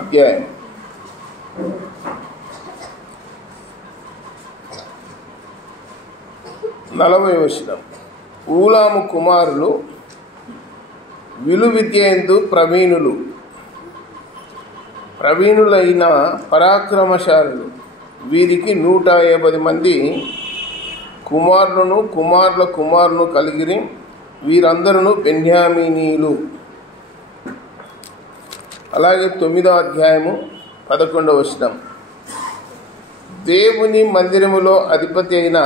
అధ్యాయం 40వ వచనం. ఊలాము కుమారులు విలువిద్యందు ప్రవీణులైన పరాక్రమశాలులు. వీరికి 150 మంది కుమారులను కుమారుల కుమారులను కలిగిరి. వీరందరూ బెన్యామీనీయులు. అలాగే 9వ అధ్యాయము 11వ వచనం. దేవుని మందిరములో అధిపతి అయిన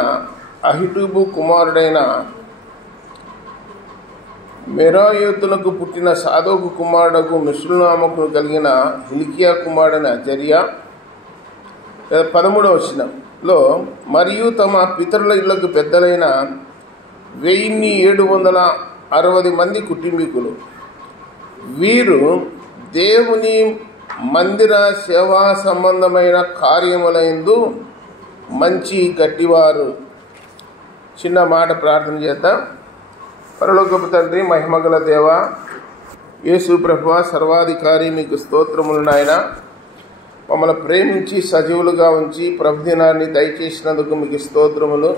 అహిటూబు కుమారుడైన మెరాయోతునకు పుట్టిన సాదోకు కుమారుడకు మెషుల్లాముకు కలిగిన హిల్కియా కుమారుడైన అజర్యా. 13వ వచనంలో, మరియు తమ పితరుల ఇళ్లకు పెద్దలైన 1760 మంది కుటుంబీకులు. వీరు దేవుని మందిర సేవా సంబంధమైన కార్యములందు మంచి గట్టివారు. చిన్న మాట ప్రార్థన చేద్దాం. పరలోకపు తండ్రి, మహిమగల దేవ, యేసు ప్రభువా, సర్వాధికారి, మీకు స్తోత్రములు నాయన. మమ్మల్ని ప్రేమించి సజీవులుగా ఉంచి ప్రభుదినాన్ని దయచేసినందుకు మీకు స్తోత్రములు.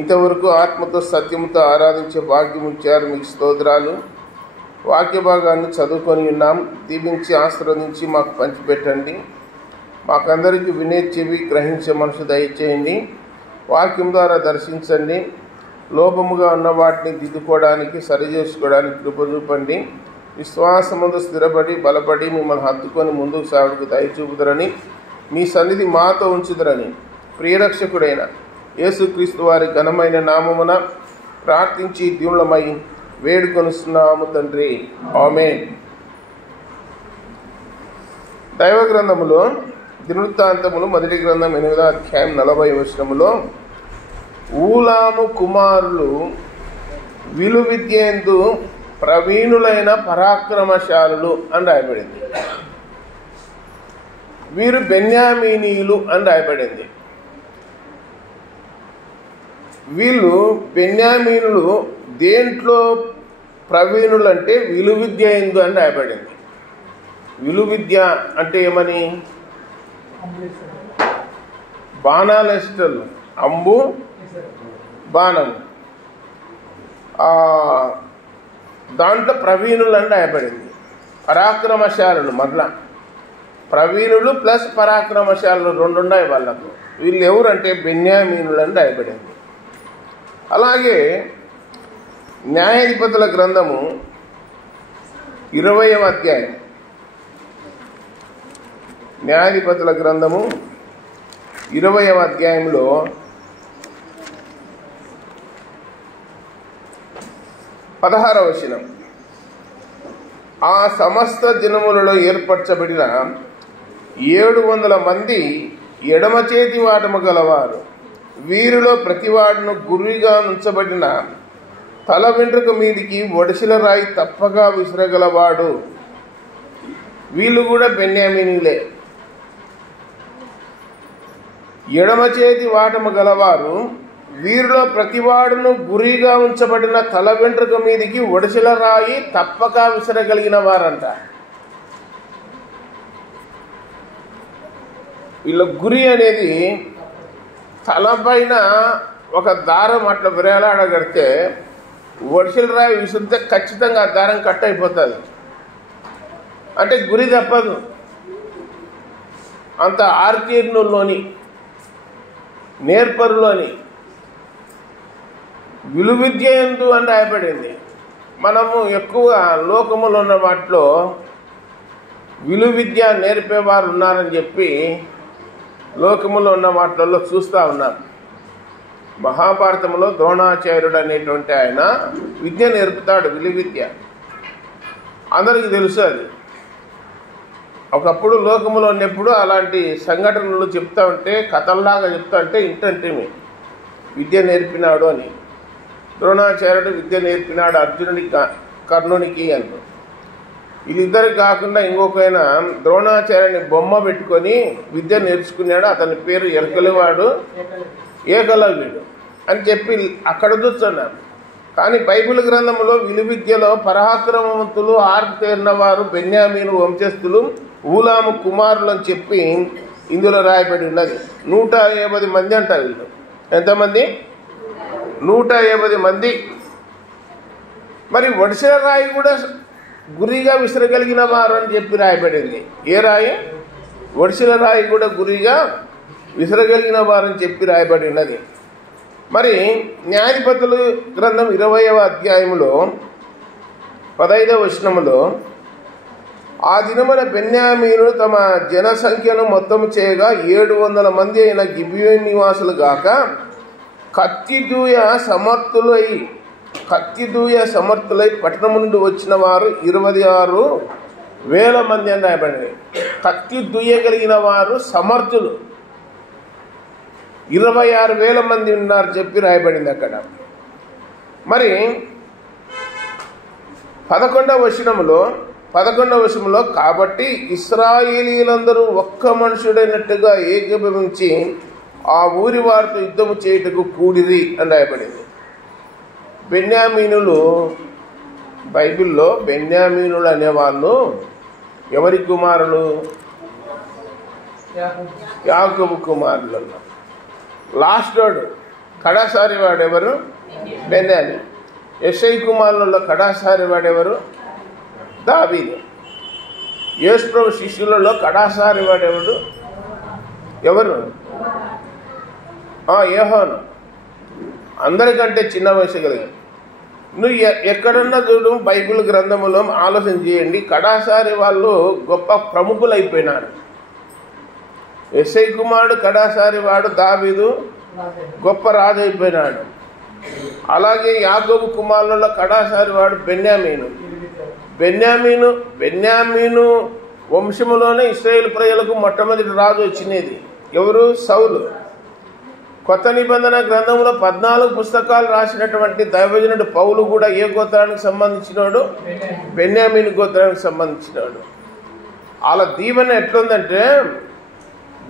ఇంతవరకు ఆత్మతో సత్యముతో ఆరాధించే భాగ్యం ఇచ్చారు, మీకు స్తోత్రాలు. వాక్య భాగాన్ని చదువుకొని ఉన్నాం. దీవించి ఆశీర్వదించి మాకు పంచిపెట్టండి. మాకందరికీ వినే చెవి, గ్రహించే మనసు దయచేయండి. వాక్యం ద్వారా దర్శించండి. లోపముగా ఉన్న వాటిని దిద్దుకోవడానికి, సరిచేసుకోవడానికి కృప చూపండి. విశ్వాసముందు స్థిరపడి బలపడి మిమ్మల్ని హత్తుకొని ముందుకు సాగుకు దయచూపుదరని, మీ సన్నిధి మాతో ఉంచుదరని ప్రియరక్షకుడైన యేసుక్రీస్తు వారి ఘనమైన నామమున ప్రార్థించి దీవులమై వేడుకొనుస్తున్నాము తండ్రి, ఆమేన్. దైవ గ్రంథములో దినవృత్తాంతములు 1వ గ్రంథం 8వ అధ్యాయం 40వ వచనములో, ఊలాము కుమారులు విలువిద్యందు ప్రవీణులైన పరాక్రమశాలులు అని రాయబడింది. వీరు బెన్యామీనీయులు అని రాయబడింది. వీళ్ళు బెన్యామీనులు దేంట్లో ప్రవీణులు అంటే విలువిద్య ఎందు అని రాయబడింది. విలువిద్య అంటే ఏమని? బాణాలెస్టల్, అంబు బాణం, దాంట్లో ప్రవీణులు అని రాయబడింది. పరాక్రమశాలులు, మరలా ప్రవీణులు ప్లస్ పరాక్రమశాలులు 2 ఉన్నాయి వాళ్ళకు. వీళ్ళు ఎవరంటే బెన్యామీనులు అని రాయబడింది. అలాగే న్యాయాధిపతుల గ్రంథము 20వ అధ్యాయం, న్యాయాధిపతుల గ్రంథము 20వ అధ్యాయంలో 16వ వచనం. ఆ సమస్త జనములలో ఏర్పరచబడిన 700 మంది ఎడమ చేతి వాటము గలవారు. వీరిలో ప్రతివాడును గురిగా ఉంచబడిన తల వెంట్రుక మీదికి ఒడిసిల రాయి తప్పగా విసిరగలవాడు. వీళ్ళు కూడా బెన్యామీనీలే. ఎడమ చేతి వాటము గలవారు, వీరిలో ప్రతివాడును గురిగా ఉంచబడిన తల వెంట్రుక మీదికి ఒడిసిల రాయి తప్పక విసరగలిగిన వారంట. వీళ్ళ గురి అనేది తలపైన ఒక దారం అట్లా విరేలాడగడితే ఒడిసిల రాయి విసిరితే ఖచ్చితంగా ఆ దారం కట్ అయిపోతుంది. అంటే గురి తప్పదు. అంత ఆర్కీర్ణుల్లోని, నేర్పరులోని విలువిద్య ఎందు అని రాయబడింది. మనము ఎక్కువగా లోకములో ఉన్న వాటిలో విలువిద్య నేర్పేవారు ఉన్నారని చెప్పి లోకములో ఉన్న వాటిల్లో చూస్తూ ఉన్నారు. మహాభారతంలో ద్రోణాచార్యుడు అనేటువంటి ఆయన విద్య నేర్పుతాడు, విలువిద్య. అందరికీ తెలుసు అది. ఒకప్పుడు లోకములో ఉన్నప్పుడు అలాంటి సంఘటనలు చెప్తా ఉంటే, కథల్లాగా చెప్తా ఉంటే ఇంటంటే విద్య నేర్పినాడు అని. ద్రోణాచార్యుడు విద్య నేర్పినాడు అర్జునుడికి, కర్ణునికి అంటూ. వీళ్ళిద్దరు కాకుండా ఇంకొకైనా ద్రోణాచార్యుని బొమ్మ పెట్టుకొని విద్య నేర్చుకున్నాడు. అతని పేరు ఎరకలివాడు, ఏకలవ్యుడు అని చెప్పి అక్కడ చూస్తున్నాను. కానీ బైబిల్ గ్రంథంలో విలువిద్యలో పరాక్రమవంతులు, ఆర్తేరిన వారు బెన్యామీను వంశస్థులు ఊలాము కుమారులు అని చెప్పి ఇందులో రాయబడి ఉన్నది. 150 మంది అంటారు వీళ్ళు. ఎంతమంది? 150 మంది. మరి వడిసెల రాయి కూడా గురిగా విసరగలిగిన వారు అని చెప్పి రాయబడింది. ఏ రాయి? వడిసెల రాయి కూడా గురిగా విసరగలిగిన వారు అని చెప్పి రాయబడి ఉన్నది. మరి న్యాయాధిపతులు గ్రంథం 20వ అధ్యాయంలో 15వ వచనములో, ఆ దినమున బెన్యామీను తమ జనసంఖ్యను మొత్తము చేయగా 700 మంది అయిన గిబియోను నివాసులు గాక కత్తిదూయ సమర్థులై పట్టణము నుండి వచ్చిన వారు 26,000 మంది అని రాయబడింది. కత్తి దూయగలిగిన వారు సమర్థులు 26,000 మంది ఉన్నారు చెప్పి రాయబడింది అక్కడ. మరి 11వ వచనంలో కాబట్టి ఇశ్రాయేలీలందరూ ఒక్క మనుషుడైనట్టుగా ఏకీభవించి ఆ ఊరి వారితో యుద్ధము చేయుటకు కూడిరి అని రాయబడింది. బెన్యామీనులు, బైబిల్లో బెన్యామీనులు అనేవాళ్ళు ఎవరి కుమారులు? యాకోబు కుమారులు. లాస్ట్ వాడు కడాసారి వాడెవరు? బెన్యామీను. యెషై కుమారులలో కడాసారి వాడెవరు? దావీదు. యేసుప్రభు శిష్యులలో కడాసారి వాడెవడు? ఎవరు? యోహాను. అందరికంటే చిన్న వయసు కలిగాడు. నువ్వు ఎక్కడన్నా చూడు బైబిల్ గ్రంథములో ఆలోచన చేయండి, కడాసారి వాళ్ళు గొప్ప ప్రముఖులు అయిపోయినారు. యెషై కుమారుడు కడాసారి వాడు దావీదు గొప్ప రాజు అయిపోయినాడు. అలాగే యాకోబు కుమారులలో కడాసారి వాడు బెన్యామీను వంశములోనే ఇశ్రాయేలు ప్రజలకు మొట్టమొదటి రాజు వచ్చినది. ఎవరు? సౌలు. కొత్త నిబంధన గ్రంథంలో 14 పుస్తకాలు రాసినటువంటి దైవజనుడు పౌలు కూడా ఏ గోత్రానికి సంబంధించినాడు? బెన్యామీను గోత్రానికి సంబంధించినాడు. వాళ్ళ దీవెన ఎట్లుందంటే,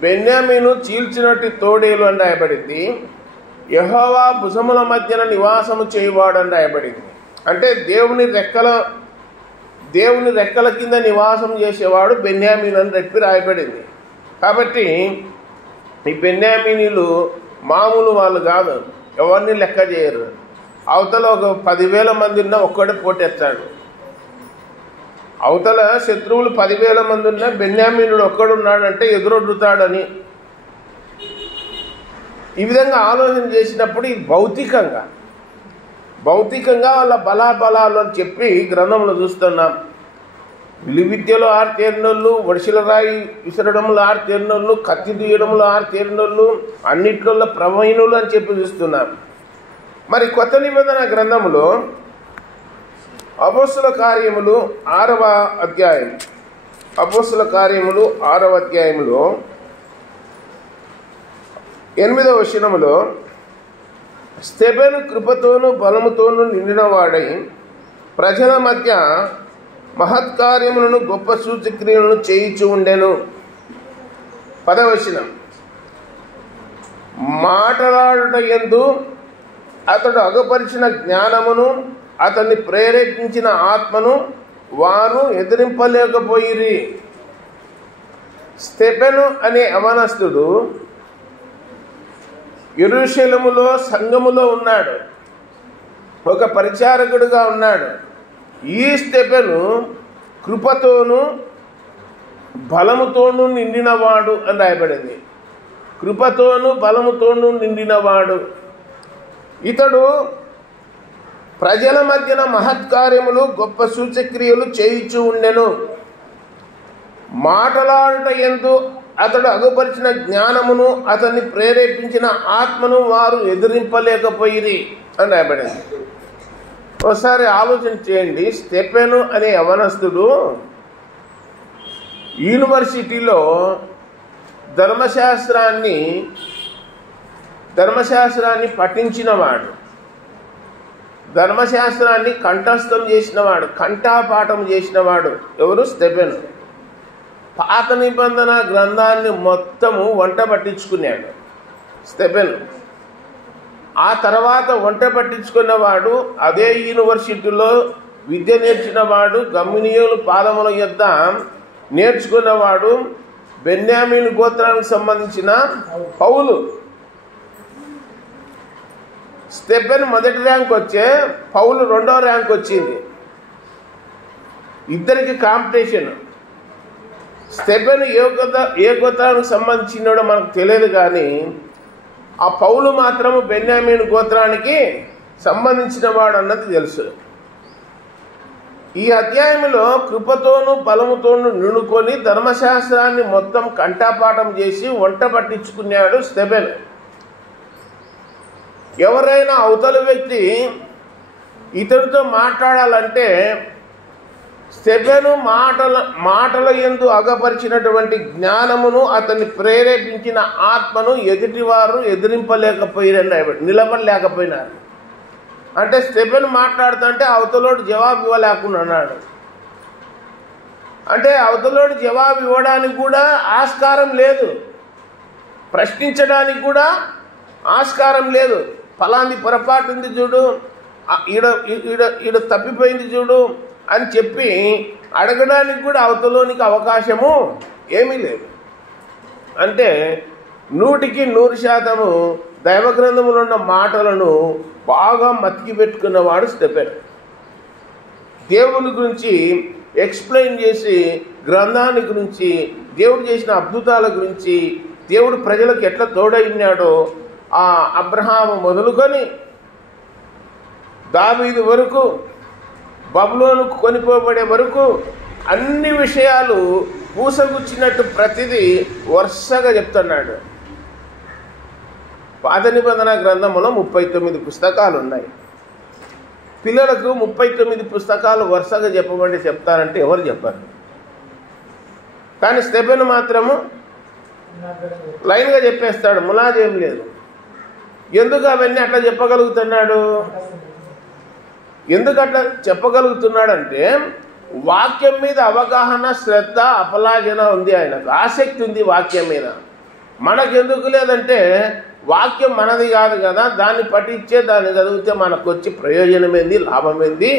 బెన్యామీను చీల్చినట్టు తోడేలు అని రాయబడింది. యెహోవా భుజముల మధ్యన నివాసము చేయువాడు అని రాయబడింది. అంటే దేవుని రెక్కల కింద నివాసం చేసేవాడు బెన్యామీను అని చెప్పి రాయబడింది. కాబట్టి ఈ బెన్యామీనీలు మామూలు వాళ్ళు కాదు, ఎవరిని లెక్క చేయరు. అవతల ఒక 10,000 మంది ఉన్నా ఒక్కడే పోటెత్తాడు. అవతల శత్రువులు 10,000 మంది ఉన్నా బెన్యామీనుడు ఒక్కడున్నాడంటే ఎదురొడ్డుతాడని ఈ విధంగా ఆలోచన చేసినప్పుడు ఇది భౌతికంగా వాళ్ళ బలాబలాలు అని చెప్పి గ్రంథంలో చూస్తున్నాం. విలువిద్యలో 6 తేరినోళ్ళు, వడిసెల రాయి విసరడంలో 6 తేరినోళ్ళు, కత్తి దూయడంలో 6 తేరినోళ్ళు, అన్నిట్లలో ప్రవీణులు అని చెప్పి చూస్తున్నాం. మరి కొత్త నిబంధన గ్రంథంలో అపోస్తల కార్యములు 6వ అధ్యాయం, అపోస్తల కార్యములు 6వ అధ్యాయంలో 8వ వచనములో, స్తెఫెను కృపతోనూ బలముతోనూ నిండినవాడై ప్రజల మధ్య మహత్కార్యములను గొప్ప సూచక్రియలను చేయించు ఉండెను. 10వ వచనం, మాటలాడుట యందు అతడు అగపరిచిన జ్ఞానమును అతన్ని ప్రేరేపించిన ఆత్మను వారు ఎదిరింపలేకపోయిరి. స్తెఫెను అనే యవనస్తుడు యెరూషలేములో సంఘములో ఉన్నాడు, ఒక పరిచారకుడుగా ఉన్నాడు. ఈ స్తెఫెను కృపతోనూ బలముతోనూ నిండినవాడు అని రాయబడింది. కృపతోనూ బలముతోనూ నిండినవాడు. ఇతడు ప్రజల మధ్యన మహత్కార్యములు గొప్ప సూచక్రియలు చేయించు ఉండెను. మాటలాడుట యందు అతడు అగుపరిచిన జ్ఞానమును అతన్ని ప్రేరేపించిన ఆత్మను వారు ఎదిరింపలేకపోయిరి అని రాయబడింది. ఒకసారి ఆలోచన చేయండి. స్తెఫెను అనే యవనస్తుడు యూనివర్సిటీలో ధర్మశాస్త్రాన్ని పఠించినవాడు, ధర్మశాస్త్రాన్ని కంఠస్థం చేసినవాడు, కంఠాపాఠం చేసినవాడు. ఎవరు? స్తెఫెను. పాత నిబంధన గ్రంథాన్ని మొత్తము వంట పట్టించుకున్నాడు స్తెఫెను. ఆ తర్వాత వంట పట్టించుకున్నవాడు, అదే యూనివర్సిటీలో విద్య నేర్చినవాడు, గమ్మనీయుల పాదముల యొద్ద నేర్చుకున్నవాడు బెన్యామీను గోత్రానికి సంబంధించిన పౌలు. స్టెఫెన్ మొదటి ర్యాంక్ వచ్చే పౌలు 2వ ర్యాంక్ వచ్చింది. ఇద్దరికి కాంపిటీషన్. స్టెఫెన్ ఏ గోత్రానికి సంబంధించినోడో మనకు తెలియదు, కానీ ఆ పౌలు మాత్రము బెన్యామీను గోత్రానికి సంబంధించిన వాడు అన్నది తెలుసు. ఈ అధ్యాయంలో కృపతోనూ బలముతోనూ నిండుకొని ధర్మశాస్త్రాన్ని మొత్తం కంఠపాఠం చేసి వంట పట్టించుకున్నాడు స్టెఫెన్. ఎవరైనా అవతల వ్యక్తి ఇతనితో మాట్లాడాలంటే స్టెఫెను మాటల యందు అగపరిచినటువంటి జ్ఞానమును, అతన్ని ప్రేరేపించిన ఆత్మను ఎదుటివారు నిలబడలేకపోయినారు. అంటే స్టెఫెన్ మాట్లాడుతుంటే అవతలోడు జవాబు ఇవ్వలేకుండా అన్నాడు. అంటే అవతలోడు జవాబు ఇవ్వడానికి కూడా ఆస్కారం లేదు, ప్రశ్నించడానికి కూడా ఆస్కారం లేదు. ఫలాంది పొరపాటు ఉంది చూడు, ఈడ తప్పిపోయింది చూడు అని చెప్పి అడగడానికి కూడా అవతలోనికి అవకాశము ఏమీ లేదు. అంటే 100% దైవగ్రంథములో ఉన్న మాటలను బాగా మతికి పెట్టుకున్నవాడు స్టెఫెన్. దేవుని గురించి ఎక్స్ప్లెయిన్ చేసి, గ్రంథాన్ని గురించి, దేవుడు చేసిన అద్భుతాల గురించి, దేవుడు ప్రజలకు ఎట్లా తోడైనాడో ఆ అబ్రహాము మొదలుకొని దావీదు వరకు, బబులోనుకు కొనిపోబడే వరకు అన్ని విషయాలు పూసగుచ్చినట్టు ప్రతిదీ వరుసగా చెప్తున్నాడు. పాత నిబంధన గ్రంథంలో 39 పుస్తకాలు ఉన్నాయి. పిల్లలకు 39 పుస్తకాలు వరుసగా చెప్పమంటే చెప్తారంటే ఎవరు చెప్పారు? కానీ స్టెఫెన్ మాత్రము లైన్గా చెప్పేస్తాడు, ములాజేం లేదు. ఎందుకు అవన్నీ అట్లా చెప్పగలుగుతున్నాడు? ఎందుకు అట్లా చెప్పగలుగుతున్నాడంటే వాక్యం మీద అవగాహన, శ్రద్ధ, అపలాజన ఉంది. ఆయనకు ఆసక్తి ఉంది వాక్యం మీద. మనకెందుకు లేదంటే వాక్యం మనది కాదు కదా, దాన్ని పఠించే దాన్ని చదివితే మనకు వచ్చి ప్రయోజనం ఏంది, లాభం ఏంది?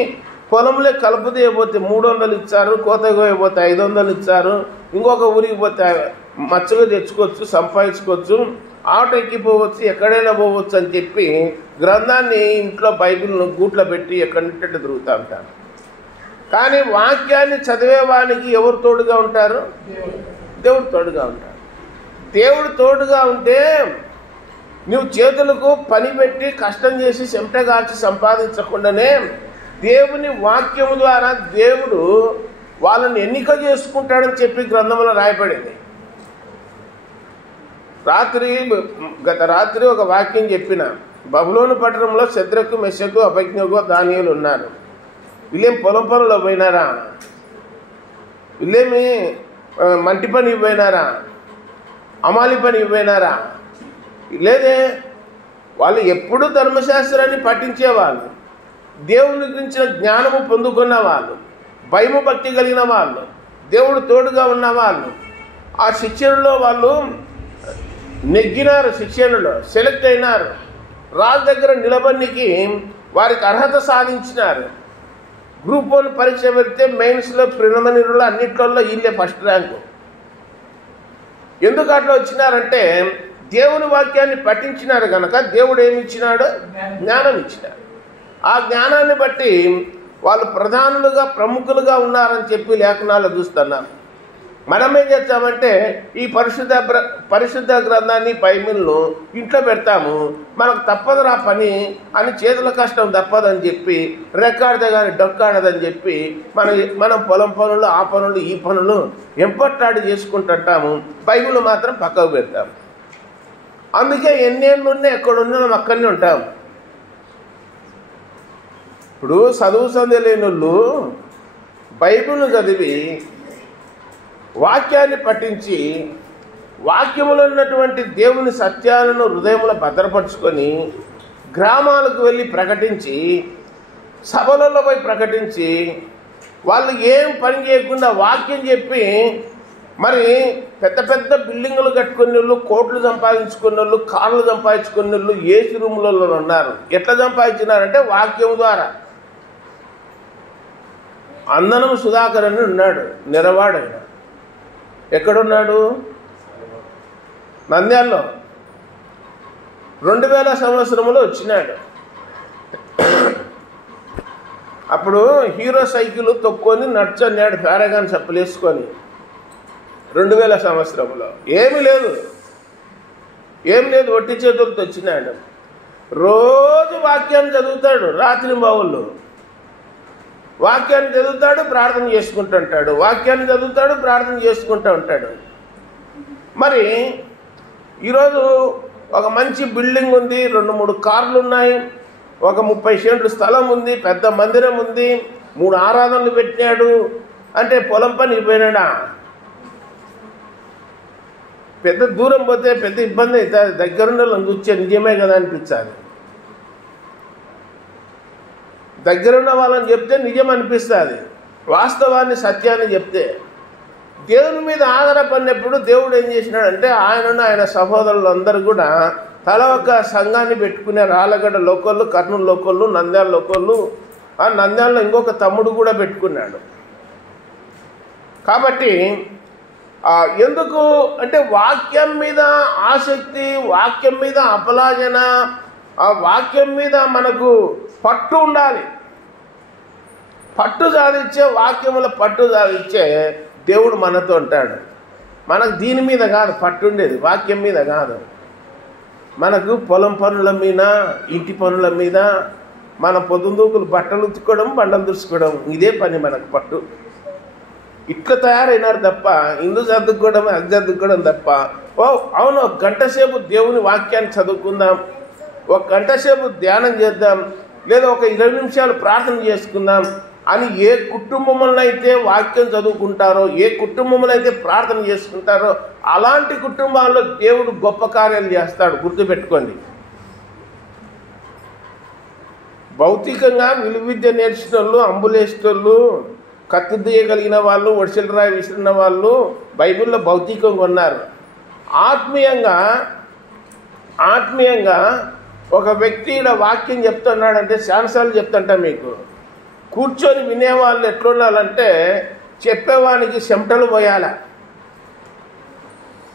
పొలంలో కలుపు తీయబోతే 300 ఇచ్చారు, కోత కోయబోతే 500 ఇచ్చారు, ఇంకొక ఊరికి పోతే మచ్చగా తెచ్చుకోవచ్చు, సంపాదించుకోవచ్చు, ఆటో ఎక్కిపోవచ్చు, ఎక్కడైనా పోవచ్చు అని చెప్పి గ్రంథాన్ని ఇంట్లో బైబిల్ను గూట్లో పెట్టి ఎక్కడినట్టు తిరుగుతూ ఉంటారు. కానీ వాక్యాన్ని చదివేవానికి ఎవరు తోడుగా ఉంటారు? దేవుడు తోడుగా ఉంటారు. దేవుడు తోడుగా ఉంటే నువ్వు చేతులకు పని పెట్టి కష్టం చేసి చెమటగాల్చి సంపాదించకుండానే దేవుని వాక్యము ద్వారా దేవుడు వాళ్ళని ఎన్నిక చేసుకుంటాడని చెప్పి గ్రంథంలో రాయబడింది. గత రాత్రి ఒక వాక్యం చెప్పిన. బబులోను పట్టణంలో శద్రకు, మెషకు, అబేద్నెగో, దానియేలు ఉన్నారు. వీళ్ళేం పొలం పనులు పోయినారా? వీళ్ళేమి మంటి పని పోయినారా? అమాలి పని పోయినారా? లేదే. వాళ్ళు ఎప్పుడూ ధర్మశాస్త్రాన్ని పఠించేవాళ్ళు, దేవుని గురించిన జ్ఞానము పొందుకున్న వాళ్ళు, భయము భక్తి కలిగిన వాళ్ళు, దేవుడు తోడుగా ఉన్న వాళ్ళు. ఆ శిక్షణలో వాళ్ళు నెగ్గినారు, శిక్షణలో సెలెక్ట్ అయినారు, రాజు దగ్గర నిలబడికి వారికి అర్హత సాధించినారు. గ్రూప్ 1 పరీక్ష పెడితే మెయిన్స్లో, ప్రిలిమినరీలో అన్నిట్లలో వీళ్ళే ఫస్ట్ ర్యాంకు. ఎందుకు అట్లా వచ్చినారంటే దేవుని వాక్యాన్ని పఠించినారు కనుక దేవుడు ఏమి ఇచ్చినాడు? జ్ఞానం ఇచ్చినాడు. ఆ జ్ఞానాన్ని బట్టి వాళ్ళు ప్రధానులుగా, ప్రముఖులుగా ఉన్నారని చెప్పి లేఖనాలు చూస్తున్నాం. మనం ఏం చేస్తామంటే ఈ పరిశుద్ధ గ్రంథాన్ని, బైబిల్ను ఇంట్లో పెడతాము. మనకు తప్పదురా పని అని, చేతుల కష్టం తప్పదని చెప్పి, రెక్కాడితే కానీ డొక్కాడదని చెప్పి మనం పొలం పనులు, ఆ పనులు, ఈ పనులు ఎంపట్లాడి చేసుకుంటుంటాము. బైబిల్ మాత్రం పక్కకు పెడతాము. అందుకే ఎన్నేళ్ళు ఉన్నా ఎక్కడున్నా అక్కడనే ఉంటాం. ఇప్పుడు చదువు లేని వాళ్ళు బైబిల్ను చదివి వాక్యాన్ని పఠించి వాక్యములో ఉన్నటువంటి దేవుని సత్యాలను హృదయంలో భద్రపరుచుకొని గ్రామాలకు వెళ్ళి ప్రకటించి, సభలలో పోయి ప్రకటించి, వాళ్ళు ఏం పని చేయకుండా వాక్యం చెప్పి మరి పెద్ద పెద్ద బిల్డింగులు కట్టుకునే వాళ్ళు, కోట్లు సంపాదించుకునే వాళ్ళు, కార్లు సంపాదించుకునే వాళ్ళు ఏసీ రూములలో ఉన్నారు. ఎట్లా సంపాదించినారంటే వాక్యం ద్వారా. అందనం సుధాకర్ అని ఉన్నాడు, నిరవాడైన. ఎక్కడున్నాడు? నంద్యాలలో 2000 సంవత్సరంలో వచ్చినాడు. అప్పుడు హీరో సైకిల్ తొక్కొని నడుచన్నాడు పారాగాన్ చెప్పులు వేసుకొని. 2000 సంవత్సరంలో ఏమీ లేదు, ఒట్టి చేతులతో వచ్చినాడు. రోజు వాక్యాన్ని చదువుతాడు, రాత్రి బావుళ్ళు వాక్యాన్ని చదువుతాడు, ప్రార్థన చేసుకుంటుంటాడు, వాక్యాన్ని చదువుతాడు, ప్రార్థన చేసుకుంటూ ఉంటాడు. మరి ఈరోజు ఒక మంచి బిల్డింగ్ ఉంది, 2-3 కార్లు ఉన్నాయి, ఒక 30 సెంట్లు స్థలం ఉంది, పెద్ద మందిరం ఉంది, 3 ఆరాధనలు పెట్టినాడు అంటే పొలం పనికి పోయినాడా? పెద్ద దూరం పోతే పెద్ద ఇబ్బంది అవుతుంది. దగ్గరుండే చూస్తే నిజమే కదా అనిపించాలి. దగ్గరున్న వాళ్ళని చెప్తే నిజం అనిపిస్తుంది, వాస్తవాన్ని సత్యాన్ని చెప్తే. దేవుని మీద ఆధారపడినప్పుడు దేవుడు ఏం చేసినాడంటే ఆయన సహోదరులు అందరూ కూడా తల ఒక సంఘాన్ని పెట్టుకున్నారు. ఆలగడ్డ లోకళ్ళు, కర్నూలు లోకళ్ళు, నంద్యాల లోకళ్ళు. ఆ నంద్యాలలో ఇంకొక తమ్ముడు కూడా పెట్టుకున్నాడు. కాబట్టి ఎందుకు అంటే వాక్యం మీద ఆసక్తి, వాక్యం మీద అపలాజన, ఆ వాక్యం మీద మనకు పట్టు ఉండాలి. పట్టు సాధించే, వాక్యముల పట్టు సాధించే దేవుడు మనతో ఉంటాడు. మనకు దీని మీద కాదు పట్టుండేది, వాక్యం మీద కాదు. మనకు పొలం పనుల మీద, ఇంటి పనుల మీద, మన పొద్దుందూకులు బట్టలు ఉతుక్కోవడం, బండలు దుసుకోవడం, ఇదే పని మనకు పట్టు. ఇట్లా తయారైనారు తప్ప ఇల్లు సర్దుకోవడం, అది సర్దుకోవడం తప్ప. అవును, 1 గంట సేపు దేవుని వాక్యాన్ని చదువుకుందాం, 1 గంట సేపు ధ్యానం చేద్దాం, లేదా ఒక 20 నిమిషాలు ప్రార్థన చేసుకుందాం అని ఏ కుటుంబంలో అయితే వాక్యం చదువుకుంటారో, ఏ కుటుంబంలో అయితే ప్రార్థన చేసుకుంటారో అలాంటి కుటుంబాల్లో దేవుడు గొప్ప కార్యాలు చేస్తాడు. గుర్తుపెట్టుకోండి. భౌతికంగా విలువిద్య నేర్చిన వాళ్ళు, అంబులేస్టోళ్ళు, కత్తి దియగలిగిన వాళ్ళు, ఒడిసెల రాయి విసిరిన వాళ్ళు బైబిల్లో భౌతికంగా ఉన్నారు. ఆత్మీయంగా ఒక వ్యక్తి ఇలా వాక్యం చెప్తున్నాడంటే చాలాసార్లు చెప్తుంటా మీకు. కూర్చొని వినేవాళ్ళు ఎట్లుండాలంటే చెప్పేవానికి చెమటలు పోయాలా,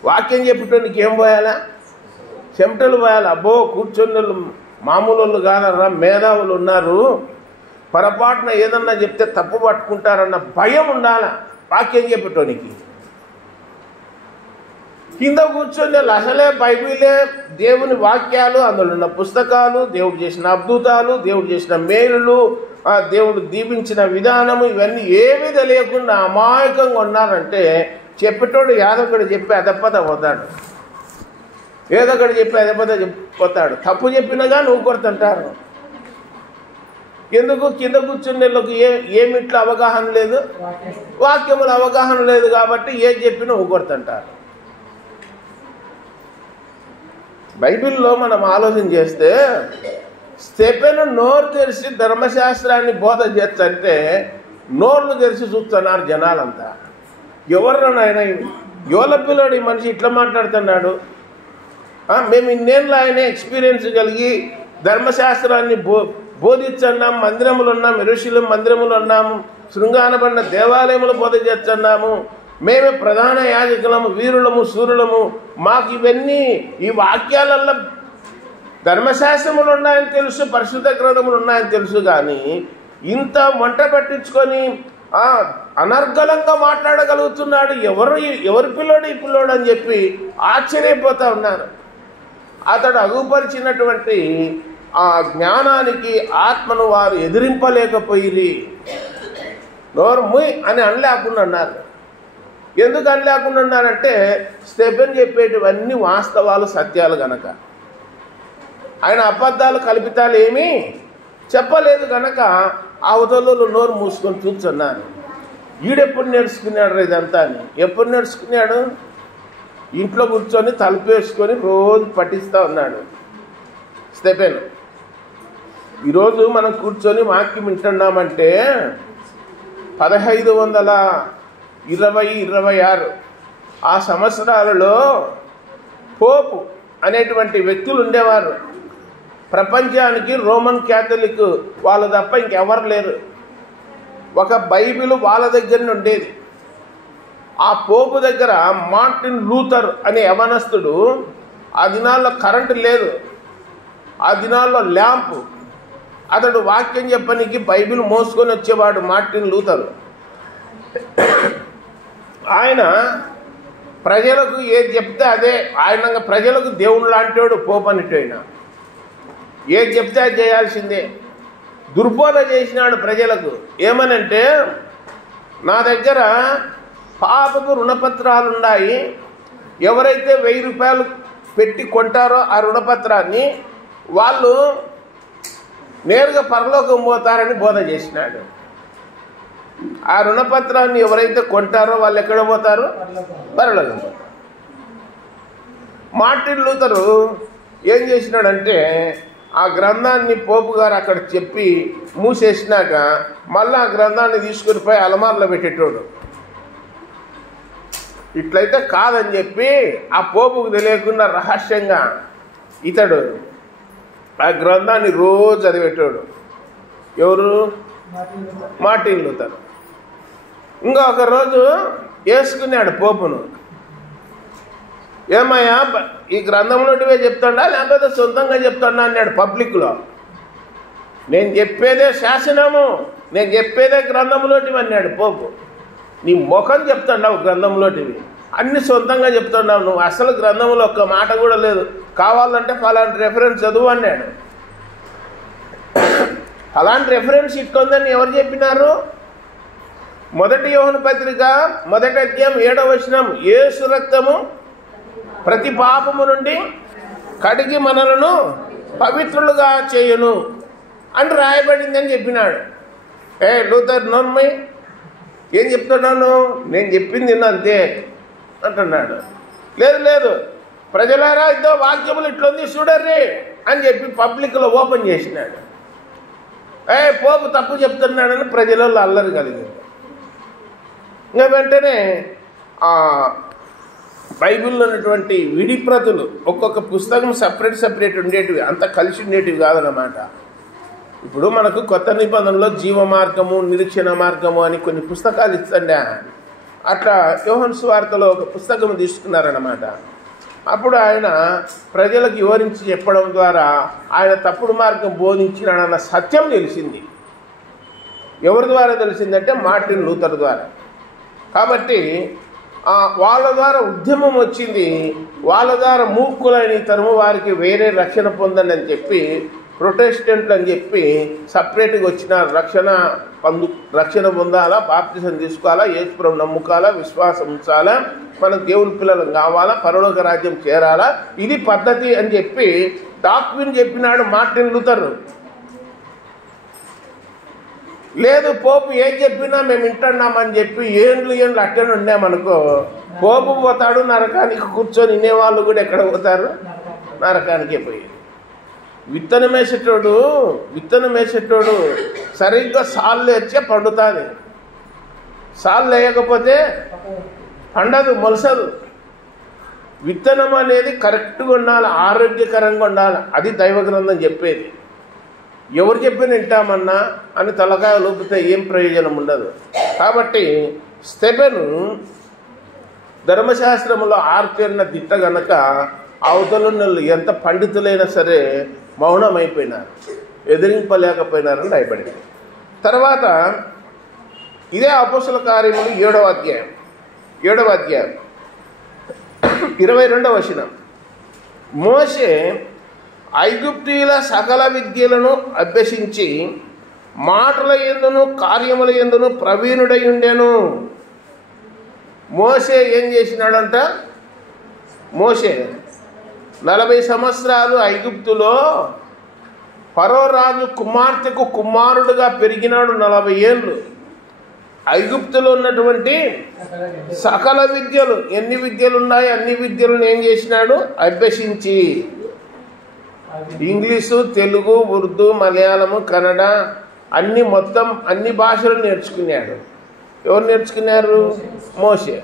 వాక్యం చెప్పేటోనికి ఏం పోయాలా? చెమటలు పోయాలి. అబ్బో కూర్చొని వాళ్ళు మామూలు వాళ్ళు కాదన్నా, మేధావులు ఉన్నారు, పొరపాటున ఏదన్నా చెప్తే తప్పు పట్టుకుంటారన్న భయం ఉండాల వాక్యం చెప్పేటోనికి. కింద కూర్చొని అసలే బైబిలే, దేవుని వాక్యాలు, అందులో ఉన్న పుస్తకాలు, దేవుడు చేసిన అద్భుతాలు, దేవుడు చేసిన మేలులు, దేవుడు దీపించిన విధానము, ఇవన్నీ ఏమీ తెలియకుండా అమాయకంగా ఉన్నారంటే చెప్పేటోడు యాదొకడు చెప్పి అదప్పత పోతాడు, ఏదొకడు చెప్పి అదప్పత పోతాడు. తప్పు చెప్పినగా నువ్వు కొడుతుంటారు. ఎందుకు? కింద కూర్చునే వాళ్ళకి ఏమిట్లా అవగాహన లేదు, వాక్యముల అవగాహన లేదు కాబట్టి ఏది చెప్పినా ఊకొడుతుంటారు. బైబిల్లో మనం ఆలోచన చేస్తే స్టెఫెను నోరు తెరిచి ధర్మశాస్త్రాన్ని బోధ చేస్తుంటే నోర్లు తెరిచి చూస్తున్నారు జనాలంతా. ఎవరు ఆయన యువల పిల్లడు, ఈ మనిషి ఇట్లా మాట్లాడుతున్నాడు, మేము ఇన్నేళ్ళు ఆయన ఎక్స్పీరియన్స్ కలిగి ధర్మశాస్త్రాన్ని బోధిస్తున్నాం, మందిరములు ఉన్నాం, యెరూషలేము మందిరములు ఉన్నాము, శృంగానబడిన దేవాలయములు బోధ చేస్తున్నాము, మేమే ప్రధాన యాజకులము, వీరులము, సూర్యులము, మాకు ఇవన్నీ ఈ వాక్యాలలో ధర్మశాస్త్రములు ఉన్నాయని తెలుసు, పరిశుద్ధ గ్రంథములు ఉన్నాయని తెలుసు. కానీ ఇంత మంట పట్టించుకొని అనర్గళంగా మాట్లాడగలుగుతున్నాడు, ఎవరి పిల్లోడు ఈ పిల్లోడు అని చెప్పి ఆశ్చర్యపోతా ఉన్నారు. అతడు అగుపరిచినటువంటి ఆ జ్ఞానానికి ఆత్మను వారు ఎదిరింపలేకపోయి నోరు ముయ్ అని అనలేకుండా అన్నారు. ఎందుకు అనలేకుండా అన్నారంటే స్టెఫెన్ చెప్పేటివన్నీ వాస్తవాలు, సత్యాలు గనక. ఆయన అబద్ధాలు, కల్పితాలు ఏమీ చెప్పలేదు గనక అవతలలో నోరు మూసుకొని కూర్చున్నారు. ఈడెప్పుడు నేర్చుకున్నాడు ఇదంతా అని? ఎప్పుడు నేర్చుకున్నాడు? ఇంట్లో కూర్చొని తలుపేసుకొని రోజు పఠిస్తూ ఉన్నాడు స్టెఫెన్. ఈరోజు మనం కూర్చొని వాక్యం వింటున్నామంటే 1526 ఆ సంవత్సరాలలో పోపు అనేటువంటి వ్యక్తులు ఉండేవారు. ప్రపంచానికి రోమన్ క్యాథలిక్ వాళ్ళు తప్ప ఇంకెవరు లేరు. ఒక బైబిల్ వాళ్ళ దగ్గరనే ఉండేది. ఆ పోపు దగ్గర మార్టిన్ లూథర్ అనే యవనస్తుడు, ఆ దినాల్లో కరెంటు లేదు, ఆ దినాల్లో ల్యాంపు, అతడు వాక్యం చెప్పడానికి బైబిల్ మోసుకొని వచ్చేవాడు మార్టిన్ లూథర్. ఆయన ప్రజలకు ఏది చెప్తే అదే, ఆయన ప్రజలకు దేవుడు లాంటివాడు పోపు అనేటైనా, ఏది చెప్తే అది చేయాల్సిందే. దుర్బోధ చేసినాడు ప్రజలకు. ఏమనంటే, నా దగ్గర పాపకు రుణపత్రాలు ఉన్నాయి, ఎవరైతే 1000 రూపాయలు పెట్టి కొంటారో ఆ రుణపత్రాన్ని వాళ్ళు నేరుగా పరలోకం పోతారని బోధ చేసినాడు. ఆ రుణపత్రాన్ని ఎవరైతే కొంటారో వాళ్ళు ఎక్కడ పోతారు? పరలోకం పోతారు. మార్టిన్ లూథరు ఏం చేసినాడంటే, ఆ గ్రంథాన్ని పోపు గారు అక్కడ చెప్పి మూసేసినాక మళ్ళీ ఆ గ్రంథాన్ని తీసుకుని పోయి అలమార్లో పెట్టేటోడు. ఇట్లయితే కాదని చెప్పి ఆ పోపుకు తెలియకుండా రహస్యంగా ఇతడు ఆ గ్రంథాన్ని రోజు చదివేటోడు. ఎవరు? Martin Luther. ఇంకా ఒక రోజు వేసుకున్నాడు పోపును. ఏమయ్యా, ఈ గ్రంథంలోటివే చెప్తాడా లేకపోతే సొంతంగా చెప్తాడా అన్నాడు పబ్లిక్లో. నేను చెప్పేదే శాసనము, నేను చెప్పేదే గ్రంథంలోటివి అన్నాడు పోపు. నీ ముఖం చెప్తున్నావు గ్రంథంలోటివి, అన్ని సొంతంగా చెప్తున్నావు, నువ్వు అసలు గ్రంథంలో ఒక్క మాట కూడా లేదు, కావాలంటే ఫలాంటి రెఫరెన్స్ చదువు అన్నాడు. అలాంటి రెఫరెన్స్ ఇట్లుందని ఎవరు చెప్పినారు? 1 యోహాను పత్రిక 1వ అధ్యాయం 7వ వచనం, యేసు రక్తము ప్రతి పాపము నుండి కడిగి మనలను పవిత్రులుగా చేయును అని రాయబడిందని చెప్పినాడు. లూథర్ నోన్మై ఏం చెప్తున్నాను, నేను చెప్పింది అంతే అంటున్నాడు. లేదు లేదు, ప్రజలారా ఇదో వాక్యములు ఇట్లుంది చూడర్రి అని చెప్పి పబ్లిక్లో ఓపెన్ చేసినాడు. పోపు తప్పు చెప్తున్నాడని ప్రజలలో అల్లరి కలిగింది. ఇంకా వెంటనే బైబిల్లో ఉన్నటువంటి విడిప్రతులు ఒక్కొక్క పుస్తకం సపరేట్ ఉండేటివి, అంత కలిసి ఉండేటివి కాదన్నమాట. ఇప్పుడు మనకు కొత్త నిబంధనలో జీవ మార్గము, నిరీక్షణ మార్గము అని కొన్ని పుస్తకాలు ఇస్తుండే. అట్లా యోహాను సువార్తలో ఒక పుస్తకం తీసుకున్నారన్నమాట. అప్పుడు ఆయన ప్రజలకు వివరించి చెప్పడం ద్వారా ఆయన తప్పుడు మార్గం బోధించినాడన్న సత్యం తెలిసింది. ఎవరి ద్వారా తెలిసిందంటే మార్టిన్ లూథర్ ద్వారా. కాబట్టి వాళ్ళ ద్వారా ఉద్యమం వచ్చింది, వాళ్ళ ద్వారా మూర్ఖులైన తరము వారికి వేరే రక్షణ పొందండి అని చెప్పి ప్రొటెస్టెంట్లు అని చెప్పి సపరేట్గా వచ్చిన రక్షణ పొందాలా, బాప్తిసం తీసుకోవాలా, యేసుప్రభువు నమ్ముకోవాలా, విశ్వాసం ఉంచాలా, మనం దేవుని పిల్లలు కావాలా, పరలోక రాజ్యం చేరాలా, ఇది పద్ధతి అని చెప్పి డాక్విన్ చెప్పినాడు మార్టిన్ లూథర్. లేదు, పోపు ఏం చెప్పినా మేము వింటున్నామని చెప్పి ఏండ్లు అట్టనే ఉన్నామనుకో, పోపు పోతాడు నరకానికి, కూర్చొని వినేవాళ్ళు కూడా ఎక్కడ పోతారు? నరకానికే పోయి. విత్తనం వేసేటోడు సరిగ్గా సాళ్ళు వేస్తే పండుతుంది, సాళ్ళు వేయకపోతే పండదు, మొలసదు. విత్తనం అనేది కరెక్ట్గా ఉండాలి, ఆరోగ్యకరంగా ఉండాలి. అది దైవ గ్రంథం చెప్పేది. ఎవరు చెప్పిన వింటామన్నా అని తలకాయ లోపితే ఏం ప్రయోజనం ఉండదు. కాబట్టి స్టెఫెను ధర్మశాస్త్రంలో ఆర్చేరిన దిట్ట గనక అవతల ఎంత పండితులైనా సరే మౌనమైపోయినారు, ఎదిరింపలేకపోయినారని రాయబడింది. తర్వాత ఇదే అపోస్తల కార్యములు 7వ అధ్యాయం 22వ వచనం, మోషే ఐగుప్తీయుల సకల విద్యలను అభ్యసించి మాటల యందును కార్యముల యందును ప్రవీణుడై ఉండెను. మోషే ఏం చేసినాడంట? మోషే 40 సంవత్సరాలు ఐగుప్తులో ఫరో రాజు కుమార్తెకు కుమారుడుగా పెరిగినాడు. 40 ఏళ్ళు ఐగుప్తులో ఉన్నటువంటి సకల విద్యలు, ఎన్ని విద్యలు ఉన్నాయి అన్ని విద్యలను ఏం చేసినాడు? అభ్యసించి ఇంగ్లీషు, తెలుగు, ఉర్దూ, మలయాళము, కన్నడ మొత్తం అన్ని భాషలు నేర్చుకున్నాడు. ఎవరు నేర్చుకున్నారు? మోషే.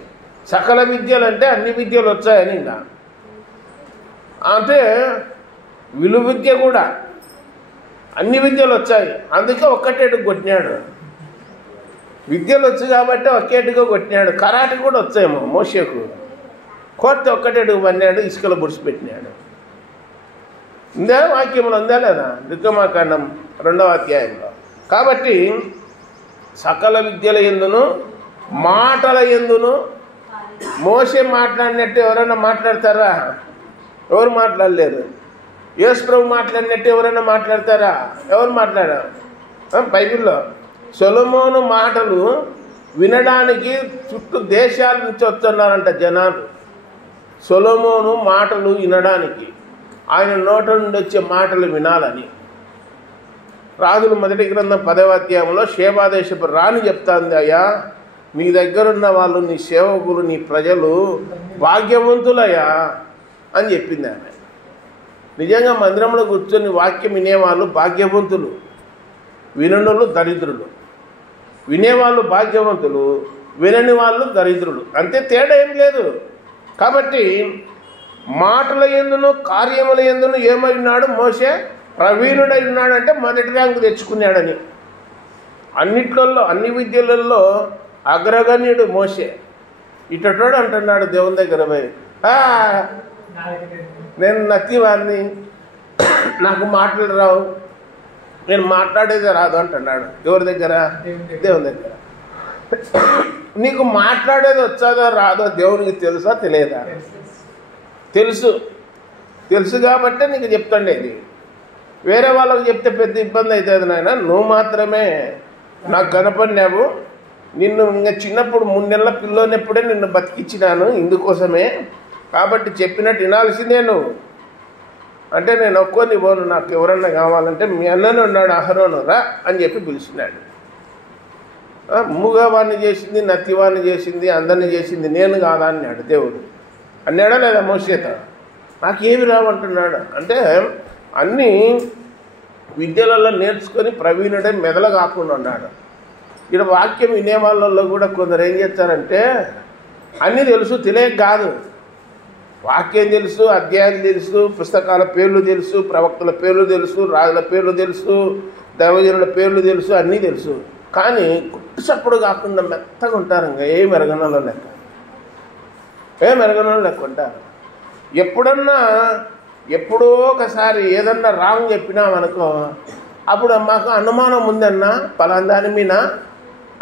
సకల విద్యలు అంటే అన్ని విద్యలు వచ్చాయని, అంటే విలు విద్య కూడా అన్ని విద్యలు వచ్చాయి. అందుకే ఒక్కటేడు కొట్టినాడు. విద్యలు వచ్చు కాబట్టి ఒకేటిగా కొట్టినాడు. కరాటే కూడా వచ్చేమో మోషేకు. కోర్టు ఒక్కటేటుకు పన్నాడు, ఇసుకలో బుడిచిపెట్టినాడు. ఉందా వాక్యంలో, ఉందా లేదా? నిర్గమాకాండం 2వ అధ్యాయంలో. కాబట్టి సకల విద్యల యందును మాటల యందును మోషే మాట్లాడినట్టు ఎవరైనా మాట్లాడతారా? ఎవరు మాట్లాడలేరు. యేసు ప్రభు మాట్లాడినట్టు ఎవరైనా మాట్లాడతారా? ఎవరు మాట్లాడారు? బైబిల్లో సొలొమోను మాటలు వినడానికి చుట్టూ దేశాల నుంచి వస్తున్నారంట జనాలు. సొలొమోను మాటలు వినడానికి, ఆయన నోట నుండి వచ్చే మాటలు వినాలని. రాజుల మొదటి గ్రంథం 10వ అధ్యాయంలో శేబాదేశపు రాణి చెప్తాంది, అయ్యా నీ దగ్గరున్న వాళ్ళు, నీ సేవకులు, నీ ప్రజలు భాగ్యవంతులయ్యా అని చెప్పింది ఆమె. నిజంగా మందిరంలో కూర్చొని వాక్యం వినేవాళ్ళు భాగ్యవంతులు, విననులు దరిద్రులు. వినేవాళ్ళు భాగ్యవంతులు, వినని వాళ్ళు దరిద్రులు. అంతే, తేడా ఏం లేదు. కాబట్టి మాటల యందును కార్యముల యందును ఏమై ఉన్నాడు మోషే? ప్రవీణుడై ఉన్నాడంటే మొదటి ర్యాంకు తెచ్చుకున్నాడని. అన్నిట్లలో, అన్ని విద్యలలో అగ్రగణ్యుడు మోషే. ఇటోడు అంటున్నాడు దేవుని దగ్గర పోయి, నేను నత్తివాడిని, నాకు మాటలు రావు, నేను మాట్లాడేదే రాదు అంటున్నాడు. ఎవరి దగ్గర? దేవుని దగ్గర. నీకు మాట్లాడేది వచ్చాదో రాదో దేవునికి తెలుసా తెలియదా? తెలుసు. తెలుసు కాబట్టే నీకు చెప్తాండేది. వేరే వాళ్ళకి చెప్తే పెద్ద ఇబ్బంది అవుతుంది నాయన. నువ్వు మాత్రమే నాకు కనపడినావు. నిన్ను ఇంకా చిన్నప్పుడు 3 నెలల పిల్లోనప్పుడే నిన్ను బతికిచ్చినాను ఇందుకోసమే. కాబట్టి చెప్పినట్టు వినాల్సిందే నువ్వు అంటే నేను ఒక్కొని పోను. నాకు ఎవరన్నా కావాలంటే మీ అన్ననే ఉన్నాడు అహరోను, రా అని చెప్పి పిలిచినాడు. మూగవాణ్ణి చేసింది, నత్తివాణ్ణి చేసింది, అందరినీ చేసింది నేను కాదా అన్నాడు దేవుడు. అన్నాడా లేదా మోషేతో? నాకేమి రావంటున్నాడు. అంటే అన్నీ విద్యలలో నేర్చుకొని ప్రవీణుడే మెదల కాకుండా ఉన్నాడు. ఇక్కడ వాక్యం వినే వాళ్ళల్లో కూడా కొందరు ఏం చేస్తారంటే అన్నీ తెలుసు, తెలియక కాదు. వాక్యం తెలుసు, అధ్యాయాలు తెలుసు, పుస్తకాల పేర్లు తెలుసు, ప్రవక్తల పేర్లు తెలుసు, రాజుల పేర్లు తెలుసు, దైవజనుల పేర్లు తెలుసు, అన్నీ తెలుసు. కానీ కుట్టుసప్పుడు కాకుండా మెత్తగా ఉంటారు. ఇంకా ఏ మెరగనంలో లెక్క, ఏ మెరగనంలో లెక్క ఉంటారు. ఎప్పుడో ఒకసారి ఏదన్నా రాంగ్ చెప్పినామనుకో, అప్పుడు మాకు అనుమానం ఉందన్నా పలానా దాని మీద,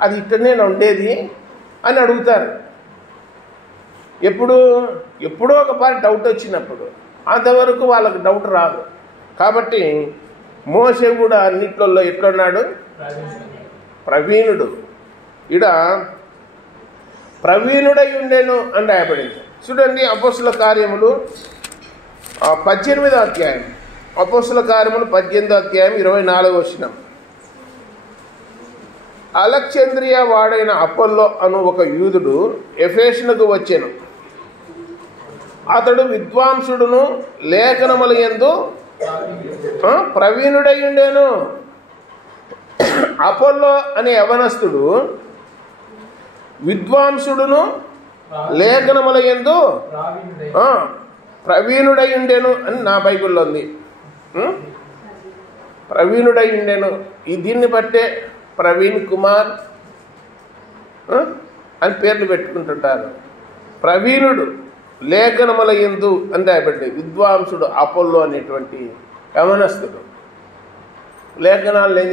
అది ఇట్టనే ఉండేది అని అడుగుతారు. ఎప్పుడో ఒక పారి డౌట్ వచ్చినప్పుడు, అంతవరకు వాళ్ళకు డౌట్ రాదు. కాబట్టి మోషే కూడా అన్నిట్లలో ఎట్లున్నాడు? ప్రవీణుడు. ఇడ ప్రవీణుడై ఉండేను అని రాయబడింది. చూడండి, అపోస్తుల కార్యములు 18వ అధ్యాయం. అపోస్తుల కార్యములు 18వ అధ్యాయం 24వ వచనం. అలెగ్జాంద్రియా వాడైన అపోల్లో అను ఒక యూదుడు ఎఫెసునకు వచ్చెను. అతడు విద్వాంసుడును లేఖనముల యందు ప్రవీణుడై ఉండేను. అపోల్లో అనే యవనస్తుడు విద్వాంసుడును లేఖనముల యందు ప్రవీణుడై ఉండేను అని నా బైబిల్లో ఉంది. ప్రవీణుడై ఉండేను. దీన్ని బట్టే ప్రవీణ్ కుమార్ అని పేర్లు పెట్టుకుంటుంటారు. ప్రవీణుడు లేఖనముల యందు అని రాయబడ్డాయి. విద్వాంసుడు అపోల్లో అనేటువంటి యవనస్తుడు లేఖనాలను ఏం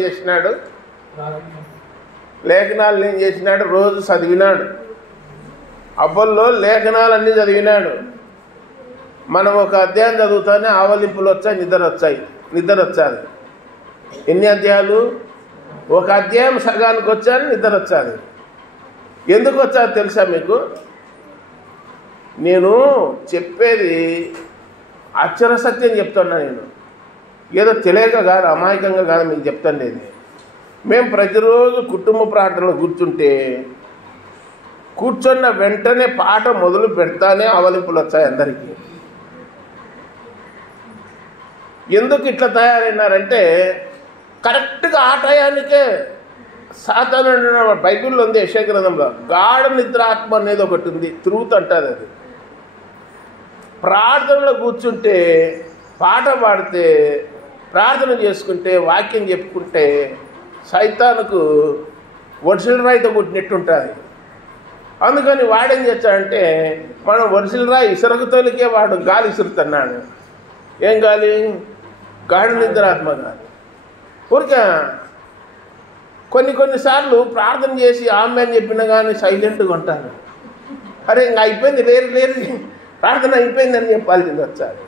చేసినాడు? రోజు చదివినాడు. అపోల్లో లేఖనాలన్నీ చదివినాడు. మనం ఒక అధ్యాయం చదువుతానే ఆవలింపులు వచ్చాయి, నిద్ర వచ్చాది. ఎన్ని అధ్యాయాలు? ఒక అధ్యాయం సగానికి వచ్చాను, నిద్ర వచ్చాది. ఎందుకు వచ్చాది తెలుసా మీకు? నేను చెప్పేది అక్షర సత్యం చెప్తున్నా. నేను ఏదో తెలియక కాదు, అమాయకంగా కాదు మీకు చెప్తాండేది. మేము ప్రతిరోజు కుటుంబ ప్రార్థనలో కూర్చున్న వెంటనే పాట మొదలు పెడతానే ఆవలింపులు వచ్చాయి అందరికీ. ఎందుకు ఇట్లా తయారైనారంటే కరెక్ట్గా ఆ టయానికే సాతాను బైబిల్లో ఉంది. యెషయా గ్రంథంలో గాఢ నిద్రాత్మ అనేది ఒకటి ఉంది, తిరుగుతూ అంటుంది. అది ప్రార్థనలో కూర్చుంటే, పాట పాడితే, ప్రార్థన చేసుకుంటే, వాక్యం చెప్పుకుంటే సైతానుకు వరిసెల రాయితో కొట్టినట్టు ఉంటుంది. అందుకని వాడేం చేస్తాడంటే మనం వరిసెల రాయి ఇసురకుతోలికే వాడు గాలి ఇసురుతున్నాడు. ఏం గాలి? గాఢ నిద్రాత్మ గాలి. ఊరిక కొన్నిసార్లు ప్రార్థన చేసి ఆమె అని చెప్పినా కానీ సైలెంట్గా ఉంటారు. అరే ఇంకా అయిపోయింది, లేరు ప్రార్థన అయిపోయిందని చెప్పాల్సింది వచ్చారు.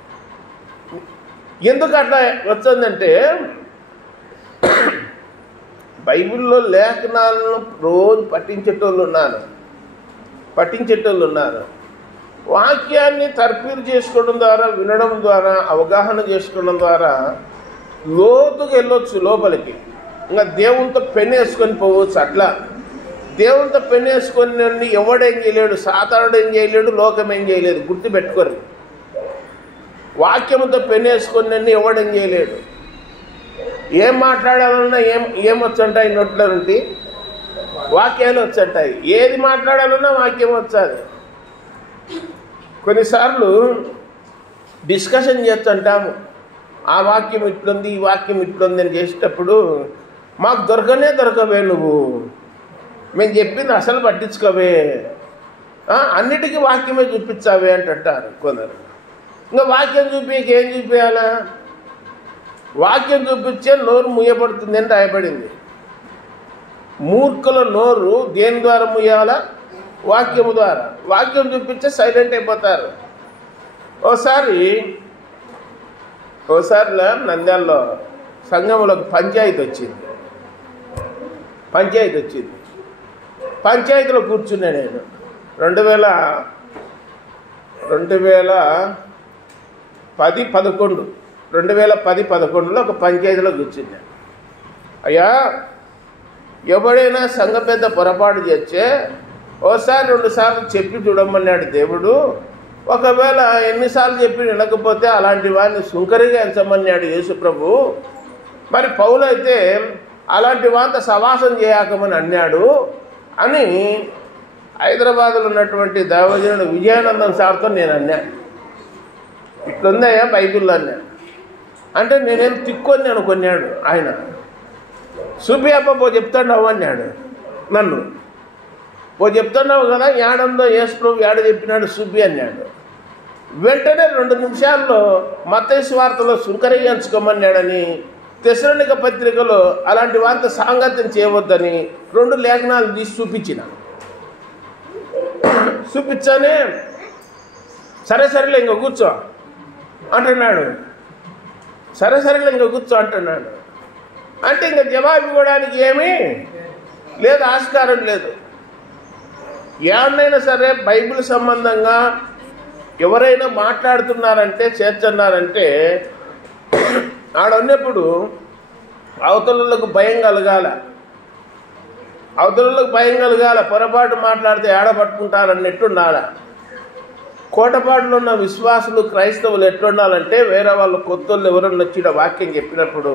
ఎందుకు అట్లా వచ్చిందంటే బైబిల్లో లేఖనాలను రోజు పఠించేటోళ్ళు ఉన్నారు. వాక్యాన్ని తర్పీరు చేసుకోవడం ద్వారా, వినడం ద్వారా, అవగాహన చేసుకోవడం ద్వారా లోతుగా వెళ్ళొచ్చు లోపలికి. ఇంకా దేవునితో పెన్నేసుకొని పోవచ్చు. అట్లా దేవునితో పెన్నేసుకొని ఎవడేం చేయలేడు, సాతానుడు ఏం చేయలేడు, లోకం ఏం చేయలేదు. గుర్తుపెట్టుకోరు. వాక్యముతో పెన్నేసుకొని ఎవడేం చేయలేడు. ఏం మాట్లాడాలన్నా ఏమొచ్చుంటాయి నోట్లో నుండి? వాక్యాలు వచ్చంటాయి. ఏది మాట్లాడాలన్నా వాక్యం వచ్చాది. కొన్నిసార్లు డిస్కషన్ చేస్తుంటాము. ఆ వాక్యం ఇట్లుంది, ఈ వాక్యం ఇట్లుంది అని చేసేటప్పుడు మాకు దొరకవే నువ్వు, మేము చెప్పింది అసలు పట్టించుకోవే, అన్నిటికీ వాక్యమే చూపించావే అంటారు కొందరు. ఇంకా వాక్యం ఏం చూపించాలా? వాక్యం చూపించే నోరు ముయ్యబడుతుంది అని రాయబడింది. మూర్ఖుల నోరు దేని ద్వారా ముయ్యాలా? వాక్యము ద్వారా. వాక్యం చూపించే సైలెంట్ అయిపోతారు. ఓసారి నంద్యాలలో సంఘంలో పంచాయతీ వచ్చింది. పంచాయతీలో కూర్చున్నా నేను 2010-11లో ఒక పంచాయతీలో కూర్చున్నా. అయ్యా, ఎవడైనా సంఘ పెద్ద పొరపాటు చేస్తే ఓసారి 2 సార్లు చెప్పి చూడమన్నాడు దేవుడు. ఒకవేళ ఎన్నిసార్లు చెప్పి వినకపోతే అలాంటి వాడిని సుంకరిగా ఎంచమన్నాడు యేసు ప్రభు. మరి పౌలు అయితే అలాంటి వాంత సవాసం చేయకమని అన్నాడు అని హైదరాబాద్లో ఉన్నటువంటి దైవజనుడు విజయానందన్ సార్తో నేను అన్నాను. ఇట్లుందయ్యా బైబిల్లో అన్నాను. అంటే నేనేం తిక్కొని అనుకున్నాడు ఆయన. చూపి అప్ప చెప్తున్నావు అన్నాడు నన్ను. చెప్తున్నావు కదా, ఏడందో యేసు ప్రభు ఏడ చెప్పినాడు చూపి అన్నాడు. వెంటనే 2 నిమిషాల్లో మత్తయి సువార్తలో సుంకరయ్య ఎంచుకోమన్నాడని, తెస్సలోనిక పత్రికలో అలాంటి వాంత సాంగత్యం చేయవద్దని 2 లేఖనాలు తీసి చూపించానే. సరేలే ఇంకా కూర్చో అంటున్నాడు. అంటే ఇంకా జవాబు ఇవ్వడానికి ఏమీ లేదు, ఆస్కారం లేదు. ఎవరినైనా సరే బైబిల్ సంబంధంగా ఎవరైనా మాట్లాడుతున్నారంటే, చేర్చున్నారంటే ఆడన్నప్పుడు అవతలకు భయం కలగాల. పొరపాటు మాట్లాడితే ఏడబట్టుకుంటారన్నట్టుండాల. కోటపాటులో ఉన్న విశ్వాసులు, క్రైస్తవులు ఎట్లుండాలంటే, వేరే వాళ్ళు కొత్తోళ్ళు ఎవరన్నా వచ్చి వాక్యం చెప్పినప్పుడు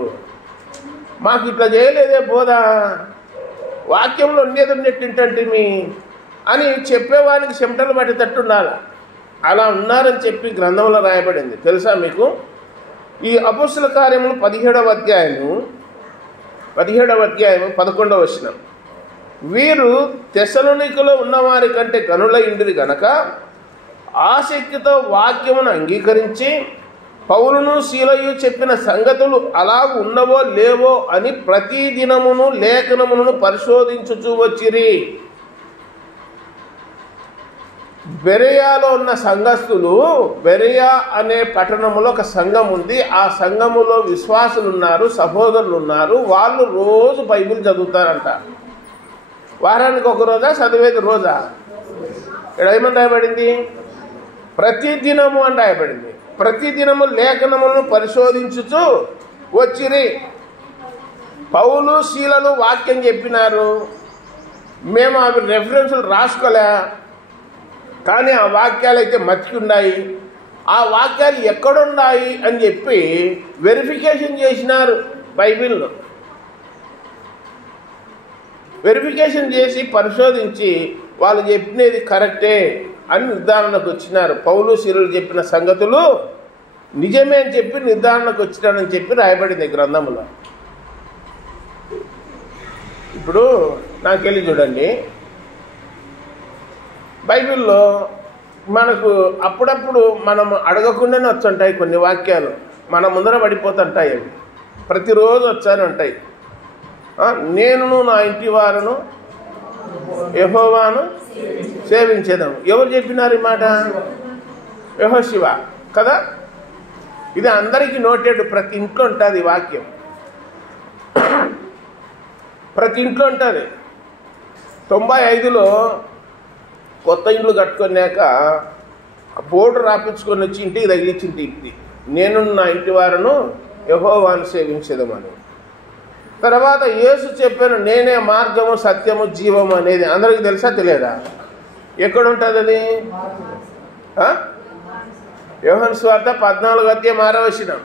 మాకు ఇట్లా చేయలేదే బోధ, వాక్యంలో ఉండేటట్టు మీ అని చెప్పేవానికి చెమటలు పట్టేటట్టుండాలి. అలా ఉన్నారని చెప్పి గ్రంథంలో రాయబడింది. తెలుసా మీకు? ఈ అపోస్తల కార్యములు 17వ అధ్యాయము 11వ వచనం. వీరు తెస్సలోనికలో ఉన్నవారి కంటే గనులైండిరి గనక ఆసక్తితో వాక్యమును అంగీకరించి పౌలును శీలయు చెప్పిన సంగతులు అలాగూ ఉన్నవో లేవో అని ప్రతి దినమును లేఖనములను పరిశోధించుచూ వచ్చిరి. బెరయాలో ఉన్న సంఘస్థులు, బెరయా అనే పట్టణంలో ఒక సంఘం ఉంది. ఆ సంఘములో విశ్వాసులు ఉన్నారు, సహోదరులు ఉన్నారు. వాళ్ళు రోజు బైబిల్ చదువుతారంట. వారానికి ఒక రోజా చదివేది రోజా? ఇక్కడ ఏమని రాయబడింది? ప్రతి దినము అని రాయబడింది. ప్రతి దినము లేఖనములను పరిశోధించుచు వచ్చిరి. పౌలు శీలలు వాక్యం చెప్పినారు, మేము అవి రెఫరెన్సులు రాసుకోలే, కానీ ఆ వాక్యాలు అయితే మర్చికున్నాయి. ఆ వాక్యాలు ఎక్కడున్నాయి అని చెప్పి వెరిఫికేషన్ చేసినారు. బైబిల్లో వెరిఫికేషన్ చేసి పరిశోధించి వాళ్ళు చెప్పినది కరెక్టే అని నిర్ధారణకు వచ్చినారు. పౌలు శీలలు చెప్పిన సంగతులు నిజమే అని చెప్పి నిర్ధారణకు వచ్చినారని చెప్పి రాయబడింది గ్రంథంలో. ఇప్పుడు నాకెళ్ళి చూడండి. బైబిల్లో మనకు అప్పుడప్పుడు మనం అడగకుండానే వచ్చుంటాయి కొన్ని వాక్యాలు, మన ముందర పడిపోతుంటాయి. అవి ప్రతిరోజు వచ్చానే ఉంటాయి. నేనును నా ఇంటి వారును యెహోవాను సేవించేదాము. ఎవరు చెప్పినారు ఈ మాట? యెహోషువ కదా. ఇది అందరికీ నోటెడ్, ప్రతి ఇంట్లో ఉంటుంది ఈ వాక్యం, ప్రతి ఇంట్లో ఉంటుంది. 95లో కొత్త ఇండ్లు కట్టుకున్నాక బోర్డు రాపించుకొని వచ్చి ఇంటికి తగిలించింటి ఇంటి, నేను నా ఇంటి వారును యెహోవాను సేవించేదమని. తర్వాత యేసు చెప్పాను, నేనే మార్గము సత్యము జీవము అనేది. అందరికీ తెలుసా తెలియదా? ఎక్కడ ఉంటుంది అది? యోహాను సువార్త 14:6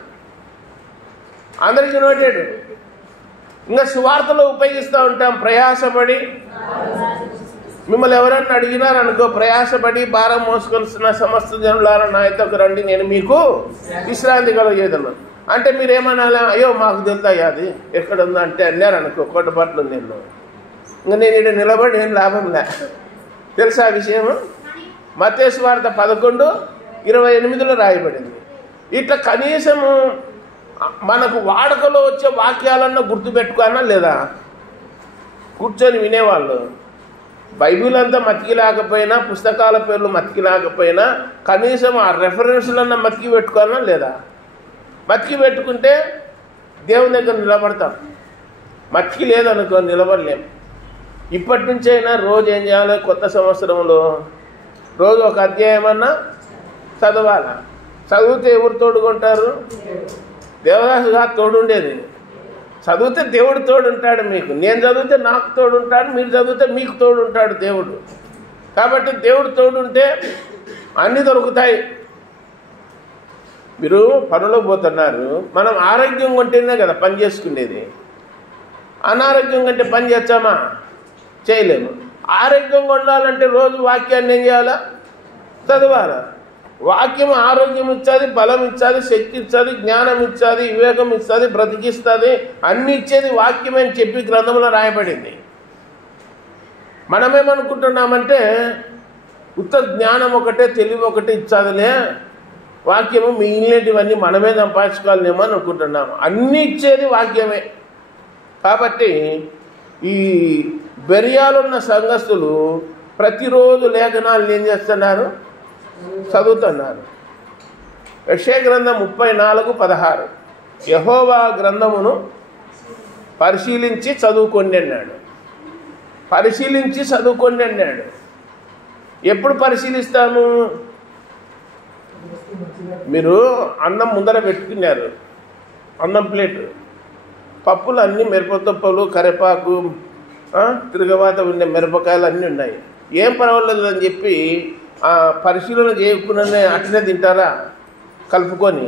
అందరికీ నోటెడ్. ఇంకా సువార్తలో ఉపయోగిస్తూ ఉంటాం. ప్రయాసపడి, మిమ్మల్ని ఎవరన్నా అడిగినారనుకో, ప్రయాసపడి భారం మోసుకొస్తున్న సమస్త జనులారా నా యొద్దకు రండి, నేను మీకు విశ్రాంతి కలుగజేయను. అంటే మీరేమనాలి? అయ్యో మాకు తెలుతాయి అది ఎక్కడ ఉందో అంటే అన్నారనుకో, కొట్టబట్లు ఉంది. ఇంకా నేను ఇక్కడ నిలబడి ఏం లాభంలే. తెలుసా ఆ విషయం? మత్తయి సువార్త 11:28 రాయబడింది. ఇట్లా కనీసము మనకు వాడుకలో వచ్చే వాక్యాలన్నా గుర్తుపెట్టుకోనా లేదా? కూర్చొని వినేవాళ్ళు. బైబిల్ అంతా మతికి లేకపోయినా, పుస్తకాల పేర్లు మతికి లేకపోయినా, కనీసం ఆ రెఫరెన్స్లన్నా మతికి పెట్టుకోనా లేదా? మతికి పెట్టుకుంటే దేవుని దగ్గర నిలబడతాం. మతికి లేదనుకో నిలబడలేం. ఇప్పటి నుంచి అయినా రోజు ఏం చేయాలి? కొత్త సంవత్సరంలో రోజు ఒక అధ్యాయమన్నా చదవాలా. చదివితే ఎవరు తోడుకుంటారు? దేవదాసు గారు తోడుండేది. చదివితే దేవుడు తోడుంటాడు మీకు. నేను చదివితే నాకు తోడుంటాడు, మీరు చదివితే మీకు తోడుంటాడు దేవుడు. కాబట్టి దేవుడు తోడుంటే అన్నీ దొరుకుతాయి. మీరు పనులకు పోతున్నారు, మనం ఆరోగ్యం ఉంటేనే కదా పని చేసుకునేది. అనారోగ్యం కంటే పని చేస్తామా? చేయలేము. ఆరోగ్యంగా ఉండాలంటే రోజు వాక్యాన్ని ఏం చేయాలా? చదవాలా. వాక్యం ఆరోగ్యం ఇచ్చేది, బలం ఇచ్చేది, శక్తి ఇచ్చేది, జ్ఞానం ఇచ్చేది, వివేకం ఇచ్చేది, బ్రతికిస్తుంది, అన్ని ఇచ్చేది వాక్యమే అని చెప్పి గ్రంథంలో రాయబడింది. మనమేమనుకుంటున్నామంటే ఉత్త జ్ఞానం ఒకటే, తెలివి ఒకటే ఇచ్చేదిలే, వాక్యము మిగిలినటివన్నీ మనమే సంపాదించుకోవాలేమో అని అనుకుంటున్నాము. అన్నీ ఇచ్చేది వాక్యమే. కాబట్టి ఈ బెరియాలున్న సంఘస్థులు ప్రతిరోజు లేఖనాలు ఏం చేస్తున్నారు? చదువుతున్నారు. యెషయా గ్రంథం 34:16 యెహోవా గ్రంథమును పరిశీలించి చదువుకోండి అన్నాడు. పరిశీలించి చదువుకోండి అన్నాడు. ఎప్పుడు పరిశీలిస్తాము? మీరు అన్నం ముందర పెట్టుకున్నారు, అన్నం ప్లేటు, పప్పులు అన్నీ మిరపతొప్పలు, కరివేపాకు, తిరగవాత ఉండే మిరపకాయలు అన్నీ ఉన్నాయి. ఏం పర్వాలేదు అని చెప్పి పరిశీలన చేయకుండానే అట్లనే తింటారా? కలుపుకొని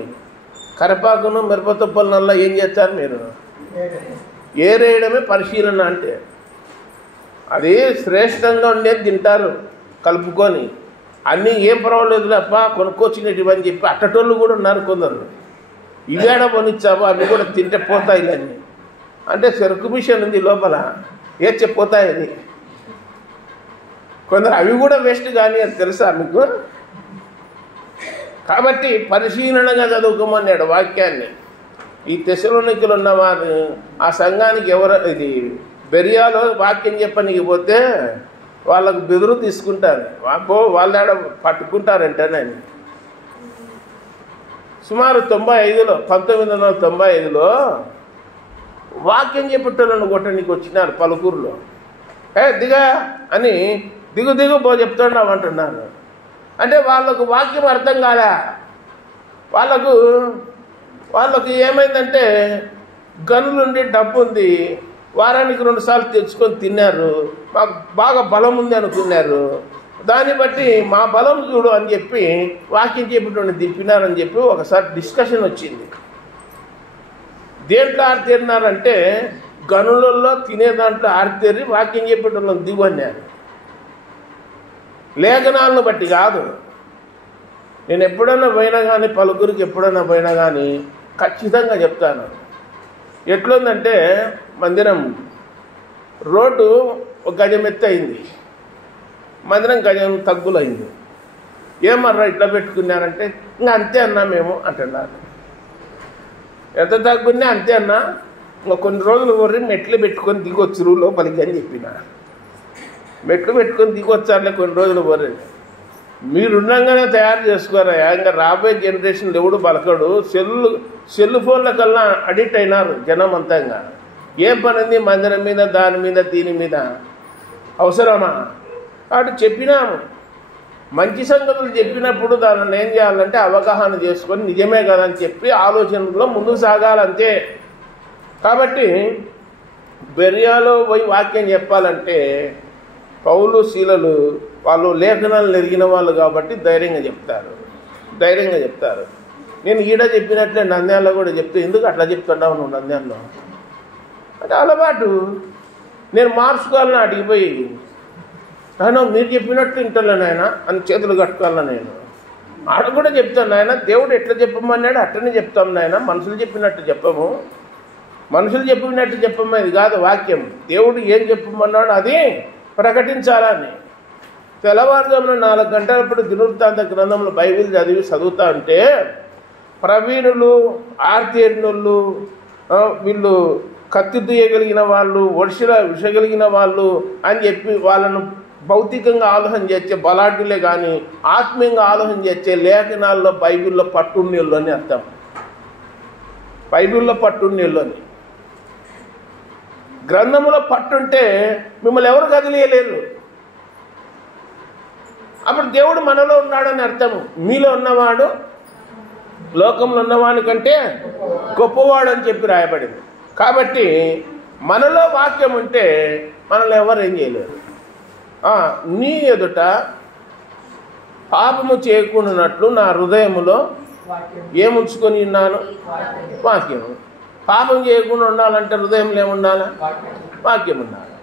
కరివేపాకును మిరపతొప్పలనల్లా ఏం చేస్తారు మీరు? ఏరేయడమే పరిశీలన అంటే. అది శ్రేష్టంగా ఉండేది తింటారు కలుపుకొని. అన్నీ ఏం పర్వాలేదు తప్ప కొనుక్కొచ్చినట్టు అని చెప్పి అట్టటోళ్ళు కూడా ఉన్నారు కొందరు. ఇవేడ కొనిచ్చావు, అవి కూడా తింటే పోతాయి అన్నీ అంటే చెరుకు మిషన్ ఉంది లోపల, ఏ చెప్పిపోతాయని. కొందరు అవి కూడా వేస్ట్ కానీ అది తెలుసా మీకు? కాబట్టి పరిశీలనగా చదువుకోమన్నాడు వాక్యాన్ని. ఈ తెస్సలోనికలో ఉన్నవారు ఆ సంఘానికి ఇది బెరియాలో వాక్యం చెప్పనీకి పోతే వాళ్ళకు బెదురు తీసుకుంటారు. వాళ్ళ పట్టుకుంటారంటేనే. సుమారు 1995లో వాక్యం చెప్పేటోళ్ళను కొట్టడానికి వచ్చినారు పలుకూరులో. దిగా అని దిగు పో చెప్తున్నావు అంటున్నారు. అంటే వాళ్ళకు వాక్యం అర్థం కాలే. వాళ్ళకు ఏమైందంటే గనులుండి డబ్బు ఉంది, వారానికి 2 సార్లు తెచ్చుకొని తిన్నారు, మాకు బాగా బలం ఉంది అనుకున్నారు. దాన్ని బట్టి మా బలం చూడు అని చెప్పి వాక్యం చెప్పేటోడిని దింపినారని చెప్పి ఒకసారి డిస్కషన్ వచ్చింది. దేంట్లో ఆరితేరినారంటే గనులలో తినే దాంట్లో ఆరితేరి వాక్యం చెప్పేటోళ్ళని దిగన్నారు. లేఖనాలను బట్టి కాదు. నేను ఎప్పుడైనా పోయినా కానీ, పలుకురికి ఎప్పుడైనా పోయినా కానీ ఖచ్చితంగా చెప్తాను. ఎట్లుందంటే మందిరం రోడ్డు ఒక గజం ఎత్తు అయింది, మందిరం గజం తగ్గులైంది. ఏమర్రా ఇట్లా పెట్టుకున్నారంటే ఇంకా అంతే అన్నా మేము అంటున్నారు. ఎంత తగ్గున్నా అంతే అన్నా, ఇంకా కొన్ని రోజులు కొర్రి మెట్లు పెట్టుకొని దిగొచ్చు లోపలికి అని చెప్పిన. మెట్లు పెట్టుకొని దిగొచ్చారులే కొన్ని రోజులు కొర్రి. మీరుండగానే తయారు చేసుకోరా, ఇంకా రాబోయే జనరేషన్లు ఎవడు బలకడు. సెల్ ఫోన్ల కల్లా అడిక్ట్ అయినారు జనం అంతా. ఇంకా ఏం పని ఉంది మందిరం మీద, దాని మీద, దీని మీద, అవసరమా? అటు చెప్పినాము. మంచి సంగతులు చెప్పినప్పుడు దానిని ఏం చేయాలంటే అవగాహన చేసుకొని నిజమే కదా అని చెప్పి ఆలోచనలో ముందుకు సాగాలంతే. కాబట్టి బెర్యాలో పోయి వాక్యం చెప్పాలంటే పౌలు శీలలు వాళ్ళు లేఖనాలు ఎరిగిన వాళ్ళు కాబట్టి ధైర్యంగా చెప్తారు. నేను ఈడ చెప్పినట్లే నంద్యాలలో కూడా చెప్తే, ఎందుకు అట్లా చెప్తున్నావు నువ్వు నంద్యాలలో అంటే అలవాటు. నేను మార్చుకోవాలని అడిగిపోయి నాయన మీరు చెప్పినట్టు వింటలే నాయన అని చేతులు కట్టుకోవాలా. నేను ఆడ కూడా చెప్తాను నాయన, దేవుడు ఎట్లా చెప్పమన్నాడు అట్లనే చెప్తాం నాయన, మనుషులు చెప్పినట్టు చెప్పము, మనుషులు చెప్పినట్టు చెప్పము. ఇది కాదు వాక్యం. దేవుడు ఏం చెప్పమన్నాడు అది ప్రకటించాలని. తెల్లవారుజామున 4 గంటలప్పుడు దినవృత్తాంత గ్రంథంలో బైబిల్ చదువుతా ఉంటే ప్రవీణులు, ఆర్తీర్ణులు, వీళ్ళు కత్తి దుయ్యగలిగిన వాళ్ళు, వర్షల విషగలిగిన వాళ్ళు అని చెప్పి వాళ్ళను భౌతికంగా ఆలోచన చేసే బలాఢ్యులే కానీ ఆత్మీయంగా ఆలోచన చేసే లేఖనాల్లో బైబిల్లో పట్టున్నీళ్ళు అని అర్థం. బైబిల్లో పట్టున్నీళ్ళు అని, గ్రంథంలో పట్టుంటే మిమ్మల్ని ఎవరు కదిలియలేరు. అప్పుడు దేవుడు మనలో ఉన్నాడని అర్థము. మీలో ఉన్నవాడు లోకంలో ఉన్నవాని కంటే గొప్పవాడు అని చెప్పి రాయబడింది. కాబట్టి మనలో వాక్యం ఉంటే మనల్ని ఎవరు ఏం చేయలేరు. నీ ఎదుట పాపము చేయకుండానట్లు నా హృదయములో ఏముంచుకొని ఉన్నాను? వాక్యము. పాపం చేయకుండా ఉండాలంటే హృదయంలో ఏముండాలా? వాక్యం ఉండాలి.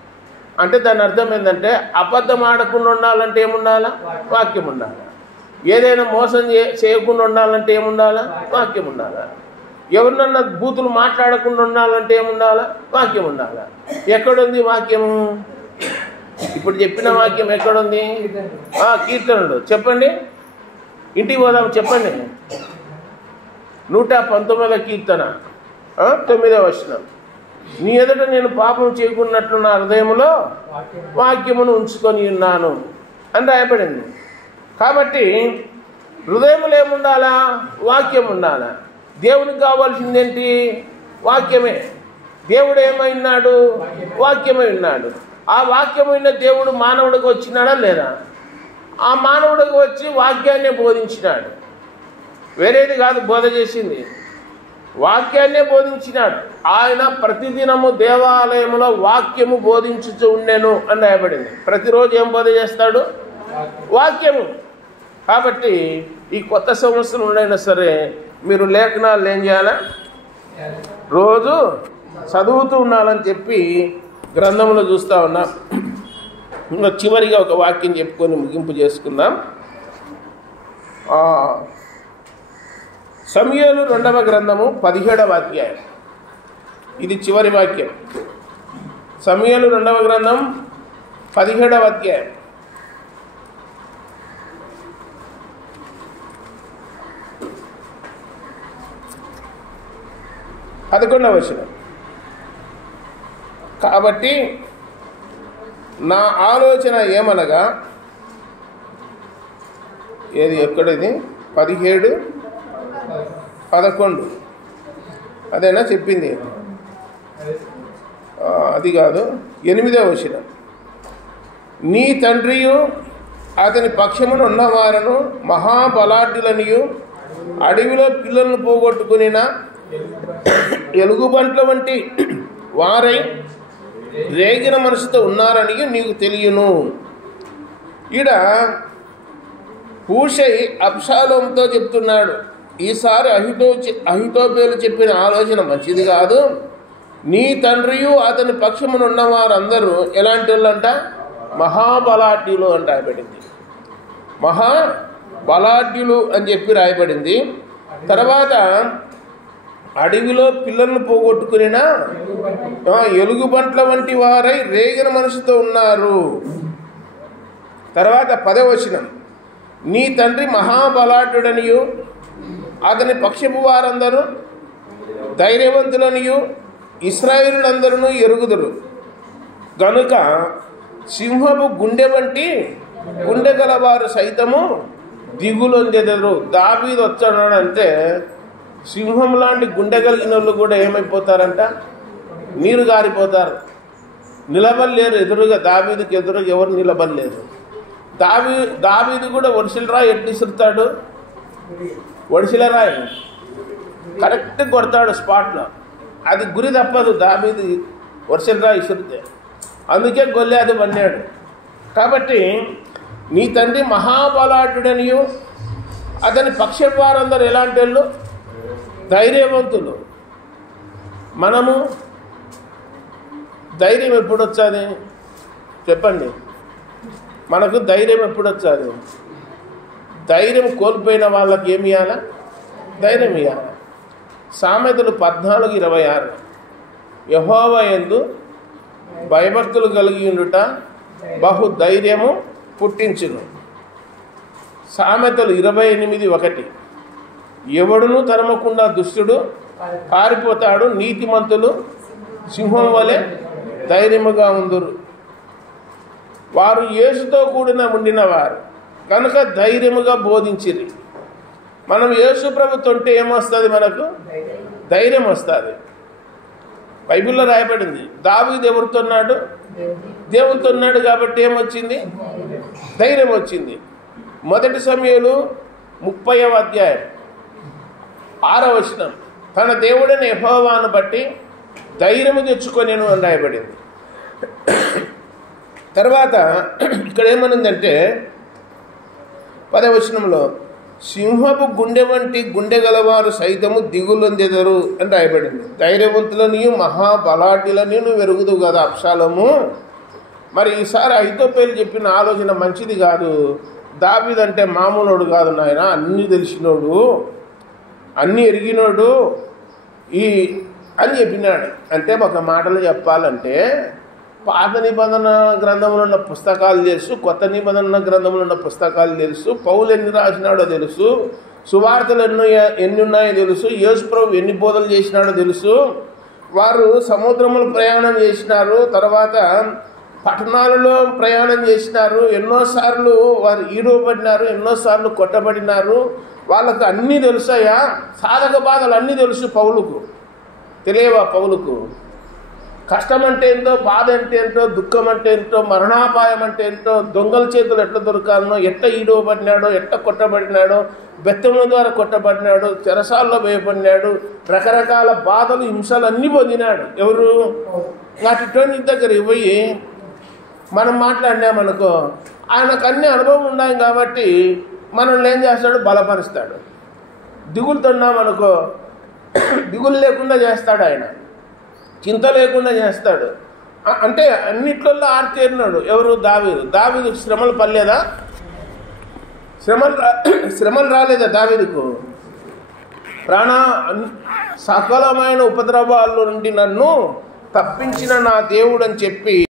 అంటే దాని అర్థం ఏంటంటే అబద్ధం ఆడకుండా ఉండాలంటే ఏముండాలా? వాక్యం ఉండాలి. ఏదైనా మోసం చేయకుండా ఉండాలంటే ఏముండాలా? వాక్యం ఉండాలా. ఎవరినన్నా బూతులు మాట్లాడకుండా ఉండాలంటే ఏముండాలా? వాక్యం ఉండాలా. ఎక్కడుంది వాక్యము? ఇప్పుడు చెప్పిన వాక్యం ఎక్కడుంది? కీర్తనలు చెప్పండి, ఇంటికి పోదాం చెప్పండి. 119వ కీర్తన 9వ వచనం. నీ ఎదుట నేను పాపం చేయకున్నట్లు నా హృదయంలో వాక్యమును ఉంచుకొని ఉన్నాను అని రాయబడింది. కాబట్టి హృదయంలో ఏముండాలా? వాక్యం ఉండాలా. దేవునికి కావాల్సిందేంటి? వాక్యమే. దేవుడు ఏమై ఉన్నాడు? వాక్యమై ఉన్నాడు. ఆ వాక్యమైన దేవుడు మానవుడికి వచ్చినాడా లేదా? ఆ మానవుడికి వచ్చి వాక్యాన్నే బోధించినాడు. వేరేది కాదు బోధ చేసింది, వాక్యాన్నే బోధించినాడు. ఆయన ప్రతిదినము దేవాలయంలో వాక్యము బోధించుతూ ఉండెను అని రాయబడింది. ప్రతిరోజు ఏం బోధ చేస్తాడు? వాక్యము. కాబట్టి ఈ కొత్త సంవత్సరంలో సరే మీరు లేఖనాలు ఏం చేయాలా? రోజు చదువుతూ ఉండాలని చెప్పి గ్రంథంలో చూస్తూ ఉన్నాం. ఇంకా చివరిగా ఒక వాక్యం చెప్పుకొని ముగింపు చేసుకుందాం. సమూయేలు 2వ గ్రంథము 17వ అధ్యాయం. ఇది చివరి వాక్యం. సమూయేలు 2వ గ్రంథం 17వ అధ్యాయం. పదకొండవ వచనం. కాబట్టి నా ఆలోచన ఏమనగా, ఏది ఎక్కడిది? 17, 11 అదేనా చెప్పింది? అది కాదు, 8వ వచనం. నీ తండ్రియు అతని పక్షమున ఉన్నవారను మహాబలాఢ్యులనియు అడవిలో పిల్లలను పోగొట్టుకునిన ఎలుగుబంట్ల వంటి వారై రేగిన మనసుతో ఉన్నారని నీకు తెలియను. ఈడ హూషై అబ్షాలోముతో చెప్తున్నాడు, ఈసారి అహితోపేలు చెప్పిన ఆలోచన మంచిది కాదు. నీ తండ్రియు అతని పక్షమున ఉన్న వారందరూ ఎలాంటి వాళ్ళంట? మహాబలాఢ్యులు అని రాయబడింది. మహాబలాఢ్యులు అని చెప్పి రాయబడింది. తర్వాత అడవిలో పిల్లలను పోగొట్టుకునినా ఎలుగుబంట్ల వంటి వారై రేగిన మనసుతో ఉన్నారు. తర్వాత 10వ వచనం, నీ తండ్రి మహాబలాఢ్యుడనియు అతని పక్షపు వారందరూ ధైర్యవంతులనియు ఇశ్రాయేలులందరూ ఎరుగుదురు గనుక సింహపు గుండె వంటి గుండె గలవారు సైతము దిగులొందెదరు. దావీదు వచ్చాడంటే సింహం లాంటి గుండె కలిగిన వాళ్ళు కూడా ఏమైపోతారంట? నీరు గారిపోతారు, నిలబడలేరు. ఎదురుగా దావీదుకి ఎదురుగా ఎవరు నిలబడలేరు. దావీదు కూడా ఒడిసిల రాయి ఎట్లా ఇసురుతాడు? ఒడిసిల రాయి కరెక్ట్ కొడతాడు స్పాట్లో, అది గురి తప్పదు. దావీదు ఒడిసిల రాయి ఇసురితే అందుకే గొల్లియాదు పన్నాడు. కాబట్టి నీ తండ్రి మహాబలాఢ్యుడనియు అతని పక్షపు వారందరూ ఎలాంటి వాళ్ళు? ధైర్యవంతులు. మనము ధైర్యం ఎప్పుడు వచ్చాది చెప్పండి? మనకు ధైర్యం ఎప్పుడు వచ్చాది? ధైర్యం కోల్పోయిన వాళ్ళకి ఏమి ఇవ్వాలా? ధైర్యం ఇవ్వాలి. సామెతలు 14:26 యెహోవా యందు భయభక్తులు కలిగి ఉండుట బహు ధైర్యము పుట్టించును. సామెతలు 28:1 ఎవడును తరమకుండా దుష్టుడు పారిపోతాడు, నీతిమంతులు సింహం వలె ధైర్యముగా ఉందురు. వారు యేసుతో కూడిన ఉండినవారు కనుక ధైర్యముగా బోధించిరి. మనం యేసు ప్రభుతో ఉంటే ఏమొస్తుంది? మనకు ధైర్యం వస్తుంది. బైబిల్లో రాయబడింది, దావీదు ఎవరితో ఉన్నాడు? దేవునితో ఉన్నాడు. కాబట్టి ఏమొచ్చింది? ధైర్యం వచ్చింది. 1 సమూయేలు 30వ అధ్యాయం 6వ వచనం, తన దేవుడైన యెహోవాను బట్టి ధైర్యము తెచ్చుకొనెను అని రాయబడింది. తర్వాత ఇక్కడ ఏమనుందంటే 10వ వచనంలో సింహపు గుండె వంటి గుండె గలవారు సైతము దిగులొందెదరు అని రాయబడింది. ధైర్యవంతులని మహాబలాఢ్యులని నువ్వు ఎరుగుదు కదా అబ్షాలోము. మరి ఈసారి అహీతోపెలు చెప్పిన ఆలోచన మంచిది కాదు. దావీదు అంటే మామూలుడు కాదు నాయన, అన్నీ తెలిసినోడు, అన్నీ ఎరిగినోడు అని చెప్పినాడు. అంటే ఒక మాటలు చెప్పాలంటే పాత నిబంధన గ్రంథంలో ఉన్న పుస్తకాలు తెలుసు, కొత్త నిబంధన గ్రంథంలో ఉన్న పుస్తకాలు తెలుసు, పౌలు ఎన్ని రాసినాడో తెలుసు, సువార్తలు ఎన్ని ఉన్నాయో తెలుసు, యేసు ప్రభు ఎన్ని బోధలు చేసినాడో తెలుసు. వారు సముద్రములు ప్రయాణం చేసినారు, తర్వాత పట్టణాలలో ప్రయాణం చేసినారు, ఎన్నోసార్లు వారు ఈడవబడినారు, ఎన్నోసార్లు కొట్టబడినారు. వాళ్ళకు అన్నీ తెలుసాయా? సాధక బాధలు అన్నీ తెలుసు. పౌలుకు తెలియవా? పౌలుకు కష్టం అంటే ఏంటో, బాధ అంటే ఏంటో, దుఃఖం అంటే ఏంటో, మరణాపాయం అంటే ఏంటో, దొంగల చేతులు ఎట్లా దొరకాలనో, ఎట్లా ఈడవబడినాడో, ఎట్లా కొట్టబడినాడో, బెత్తముల ద్వారా కొట్టబడినాడు, చెరసాల్లో వేయబడినాడు, రకరకాల బాధలు హింసలు అన్నీ పొందినాడు. ఎవరు? అటువంటి దగ్గరికి పోయి మనం మాట్లాడినామనుకో, ఆయనకు అన్ని అనుభవం ఉన్నాయి కాబట్టి మనల్ని ఏం చేస్తాడు? బలపరుస్తాడు. దిగులుతున్నామనుకో, దిగులు లేకుండా చేస్తాడు, ఆయన చింత లేకుండా చేస్తాడు. అంటే అన్నిట్లలో ఆర్తేరినాడు. ఎవరు? దావీదు శ్రమలు పడలేదా? శ్రమలు రాలేదా దావీదుకు? సకలమైన ఉపద్రవాల నుండి నన్ను తప్పించిన నా దేవుడు అని చెప్పి